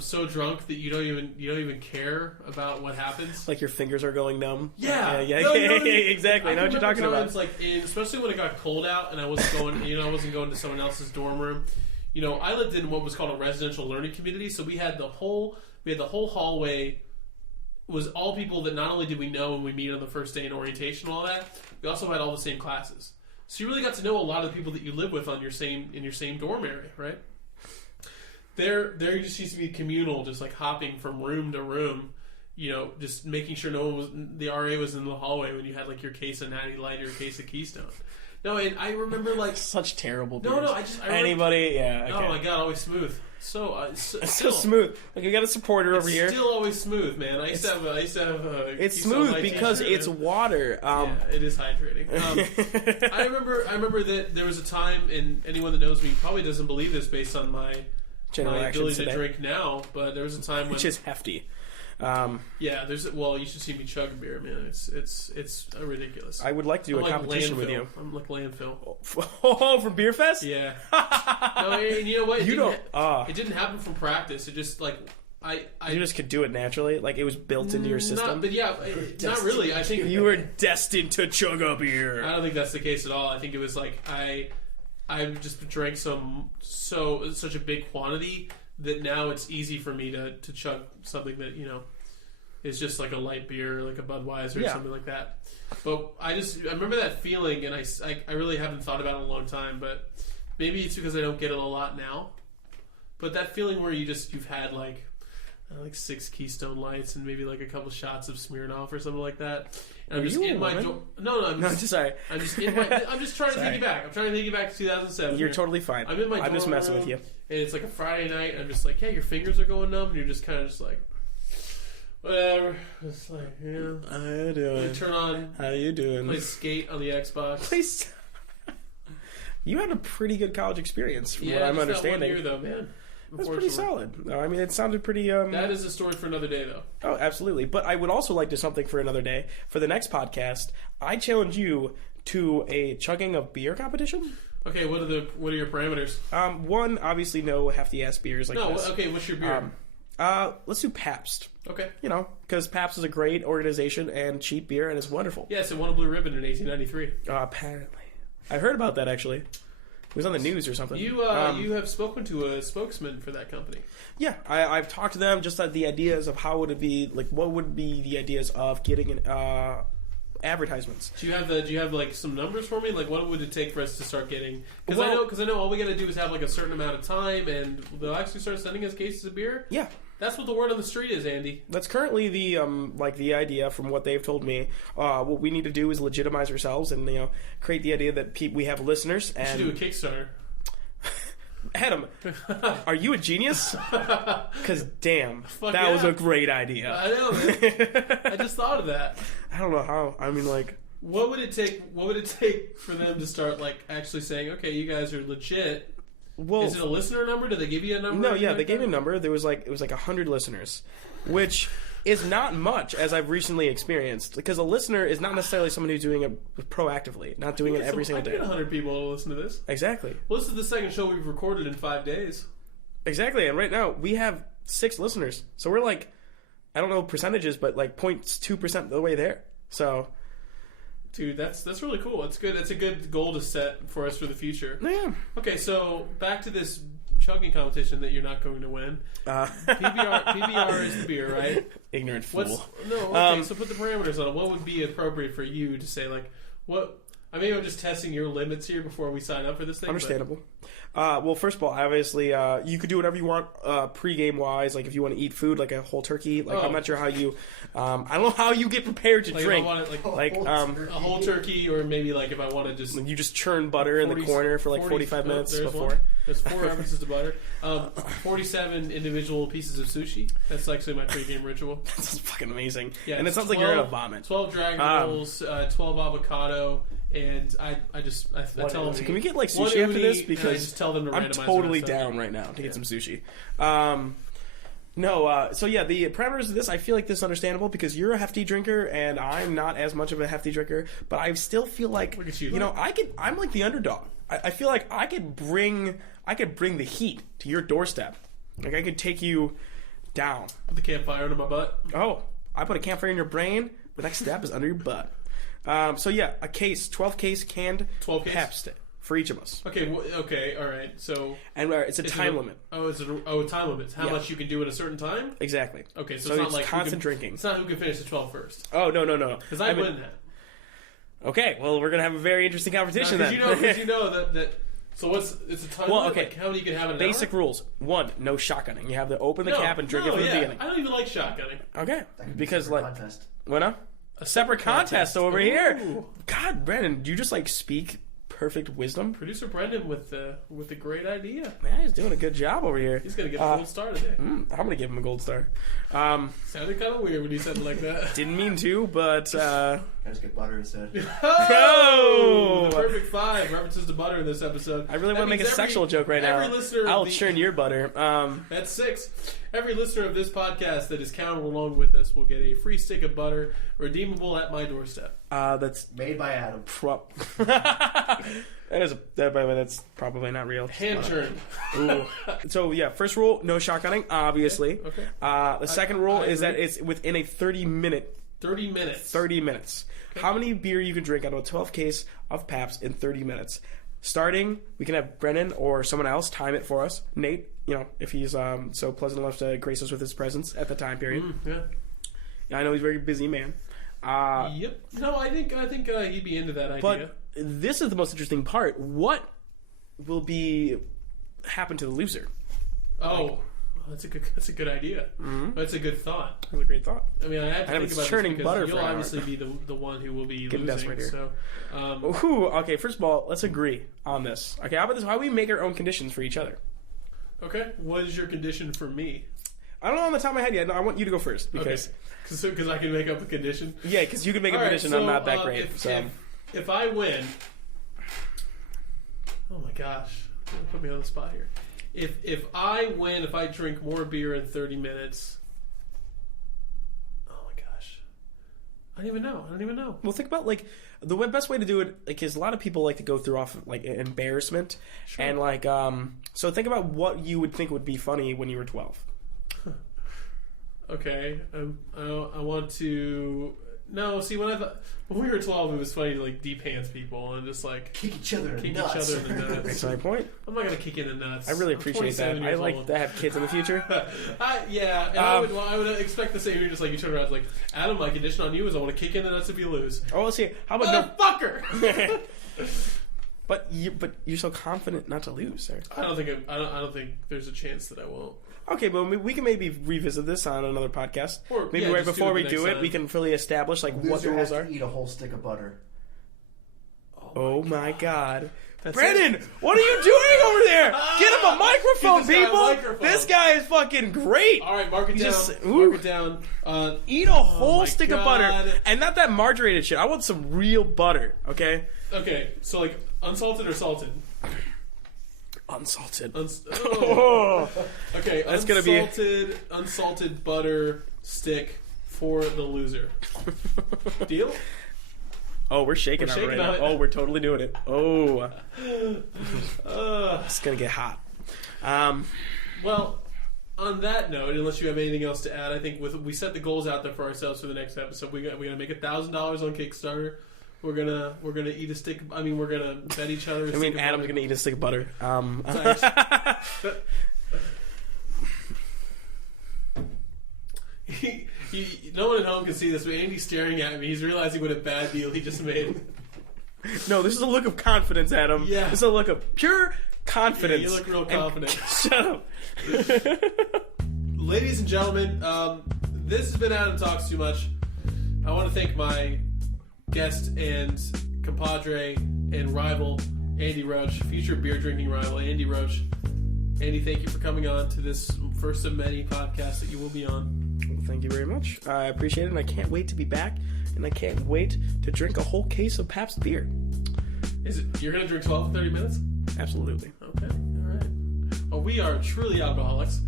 so drunk that you don't even care about what happens. Like your fingers are going numb. Yeah, Exactly. I know what you're talking about. Like, especially when it got cold out and I wasn't going to someone else's dorm room. I lived in what was called a residential learning community, so we had the whole hallway was all people that not only did we know when we meet on the first day in orientation and all that, we also had all the same classes. So you really got to know a lot of the people that you live with in your same dorm area, right? There just used to be communal, just like hopping from room to room, just making sure the RA was in the hallway when you had like your case of Natty Light or your case of Keystone. No, and I remember like such terrible beers. No, I anybody, yeah. Okay. Oh my god, always smooth. So smooth. Like you got a supporter over here. Still always smooth, man. I used to have. It's smooth because it's water. Yeah, it is hydrating. I remember that there was a time, and anyone that knows me probably doesn't believe this based on my ability to drink now. But there was a time which is hefty. Yeah, you should see me chug a beer, man. It's ridiculous. I would like to do a competition with you. I'm like landfill. Oh, from Beer Fest? Yeah. No, and you know what? It didn't happen from practice. It just like you just could do it naturally, like it was built into your system. Not really. I think you were destined to chug a beer. I don't think that's the case at all. I think it was like I just drank such a big quantity that now it's easy for me to chug something that is just like a light beer, like a Budweiser or something like that. But I remember that feeling, and I really haven't thought about it in a long time. But maybe it's because I don't get it a lot now. But that feeling where you've had like 6 Keystone Lights and maybe like a couple shots of Smirnoff or something like that. And I'm just in my I'm just sorry. I'm just trying to take you back. I'm trying to take you back to 2007. You're totally fine. I'm just messing with you. And it's like a Friday night, and I'm just like, hey, your fingers are going numb, and you're just kind of just like, whatever. It's like, how you doing? Turn on. How you doing? Play Skate on the Xbox. Please. You had a pretty good college experience, from what I'm understanding. That 1 year, though, man. That's pretty solid. I mean, it sounded pretty... That is a story for another day, though. Oh, absolutely. But I would also like to something for another day. For the next podcast, I challenge you to a chugging of beer competition. Okay, what are your parameters? One, obviously, no hefty-ass beers like this. Okay, what's your beer? Let's do Pabst. Okay. Because Pabst is a great organization and cheap beer, and it's wonderful. Yes, it won a blue ribbon in 1893. Apparently. I heard about that, actually. It was on the news or something. You have spoken to a spokesman for that company. Yeah, I've talked to them just the ideas of how would it be, like what would be the ideas of getting advertisements. Do you have like some numbers for me? Like what would it take for us to start getting? Because I know all we got to do is have like a certain amount of time, and they'll actually start sending us cases of beer. Yeah. That's what the word on the street is, Andy. That's currently the the idea from what they've told me. What we need to do is legitimize ourselves and create the idea that we have listeners. And we should do a Kickstarter. Adam, are you a genius? Because damn, that was a great idea. I know, man. I just thought of that. I don't know how. I mean, like, what would it take? What would it take for them to start like actually saying, "Okay, you guys are legit"? Well, is it a listener number? Did they give you a number? No, yeah, they gave me a number. It was like 100 listeners, which is not much, as I've recently experienced. Because a listener is not necessarily someone who's doing it proactively, not doing it every single day. I get 100 people to listen to this. Exactly. Well, this is the second show we've recorded in 5 days. Exactly, and right now we have 6 listeners, so we're like, I don't know percentages, but like 0.2% of the way there. So. Dude, that's really cool. It's good. It's a good goal to set for us for the future. Yeah. Okay, so back to this chugging competition that you're not going to win. PBR is the beer, right? Ignorant fool. So put the parameters on it. What would be appropriate for you to say? Like, what? I mean, I'm just testing your limits here before we sign up for this thing. Understandable. Well, first of all, obviously, you could do whatever you want pre-game wise. Like if you want to eat food, like a whole turkey. Like I'm not sure how you. I don't know how you get prepared to drink. A whole turkey, or maybe like if I want to just you just churn butter in the corner for like 45 minutes before. There's 4 references to butter. 47 individual pieces of sushi. That's actually my pre-game ritual. That's fucking amazing. Yeah, and it sounds like you're gonna vomit. 12 dragon rolls, 12 avocado. And I tell them, can we get like sushi after this? Because I just tell them to I'm totally down right now to get some sushi. So yeah, the parameters of this, I feel like this is understandable because you're a hefty drinker and I'm not as much of a hefty drinker, but I still feel like I'm like the underdog. I feel like I could bring the heat to your doorstep. Like, I could take you down. Put the campfire under my butt. Oh, I put a campfire in your brain. The next step is under your butt. So yeah, a case, 12 case canned 12 case? Pabst for each of us. Okay, okay, all right. So And it's a time limit. Oh, a time limit. How much you can do at a certain time? Exactly. Okay, so So it's not it's like constant drinking. It's not who can finish the 12 first. Oh, no. Because I win that. Okay, well, we're going to have a very interesting competition then. Because you know that. So it's a time limit? okay. Like how many you can have in an Basic hour? rules. 1, no shotgunning. You have to open the cap and drink it from the beginning. I don't even like shotgunning. Okay. That could be Because, a like... contest. What now? A separate contest over here. Ooh. God, Brandon, do you just, like, speak perfect wisdom? Producer Brendan with a great idea. Man, he's doing a good job over here. He's going to get a gold star today. I'm going to give him a gold star. Sounded kind of weird when you said it like that. Didn't mean to, but... I just get butter instead. Oh! The perfect 5 references to butter in this episode. I really want to make a sexual joke right now. I'll churn your butter. That's 6. Every listener of this podcast that is counted along with us will get a free stick of butter, redeemable at my doorstep. That's... Made by Adam. That's probably not real. Hand churned. Ooh. So yeah, first rule, no shotgunning, obviously. Okay. The second rule is that it's within a 30 minutes. 30 minutes. 30 minutes. Okay. How many beer you can drink out of a 12 case of Pabst in 30 minutes? Starting, we can have Brennan or someone else time it for us. Nate, if he's so pleasant enough to grace us with his presence at the time period. Yeah. I know he's a very busy man. Yep. No, I think he'd be into that idea. But this is the most interesting part. What will happen to the loser? Oh, that's a good idea. Mm-hmm. That's a good thought. That's a great thought. I mean, I have to think about churning this butter because you'll for an obviously be the one who will be Getting losing. desperate here. So, okay. First of all, let's agree on this. Okay, how about this? How do we make our own conditions for each other? Okay, what is your condition for me? I don't know on the top of my head yet. No, I want you to go first because because I can make up a condition. Yeah, because you can make a condition. So, I'm not that great. If I win, oh my gosh, put me on the spot here. If I win, if I drink more beer in 30 minutes, oh my gosh, I don't even know. Well, think about like the best way to do it. Like, is a lot of people like to go through off like embarrassment, and like so think about what you would think would be funny when you were 12. Okay, I want to. No, see when we were 12, it was funny to like deep hands people and just like kick each other in the nuts. That's my point. I'm not gonna kick in the nuts. I really appreciate that. I like to have kids in the future. Yeah, and I would expect the same. You're just like you turn around, like Adam. My condition on you is I want to kick in the nuts if you lose. Oh, let's see. How about motherfucker? But you're so confident not to lose, sir. I don't think there's a chance that I won't. Okay, but we can maybe revisit this on another podcast. Or, maybe right before we do it, we can fully establish like what the rules are. Eat a whole stick of butter. Oh my god. Brandon, what are you doing over there? Get him a microphone, people! This guy is fucking great! Alright, mark it down. Mark it down. Eat a whole stick of butter. And not that margarinated shit. I want some real butter, okay? Okay, so like unsalted or salted? Unsalted. Okay, that's gonna be unsalted butter stick for the loser. Deal? Oh, we're shaking on it right now. Oh, we're totally doing it. Oh, it's gonna get hot. Well, on that note, unless you have anything else to add, I think we set the goals out there for ourselves for the next episode. We gotta make $1,000 on Kickstarter. We're gonna eat a stick. I mean, we're gonna bet each other. Adam's gonna eat a stick of butter. No one at home can see this, but Andy's staring at me. He's realizing what a bad deal he just made. No, this is a look of confidence, Adam. Yeah. This is a look of pure confidence. Yeah, you look real confident. Shut up. Ladies and gentlemen, this has been Adam Talks Too Much. I want to thank my guest and compadre and rival, Andy Roach, future beer drinking rival, Andy Roach. Andy, thank you for coming on to this first of many podcasts that you will be on. Well, thank you very much. I appreciate it, and I can't wait to be back, and I can't wait to drink a whole case of Pabst beer. You're going to drink 12 in 30 minutes? Absolutely. Okay, all right. Well, we are truly alcoholics.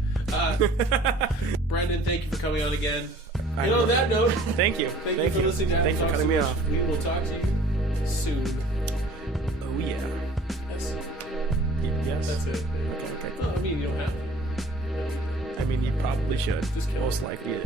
Brendan, thank you for coming on again. And on that note, thank you. Thank you for listening to Adam Thanks for Talks cutting Too me Much. off. We will talk to you soon. Oh, yeah. Yes. Yes. That's it. Okay. No, I mean, you don't have to. mean, you probably should. Just kill most likely.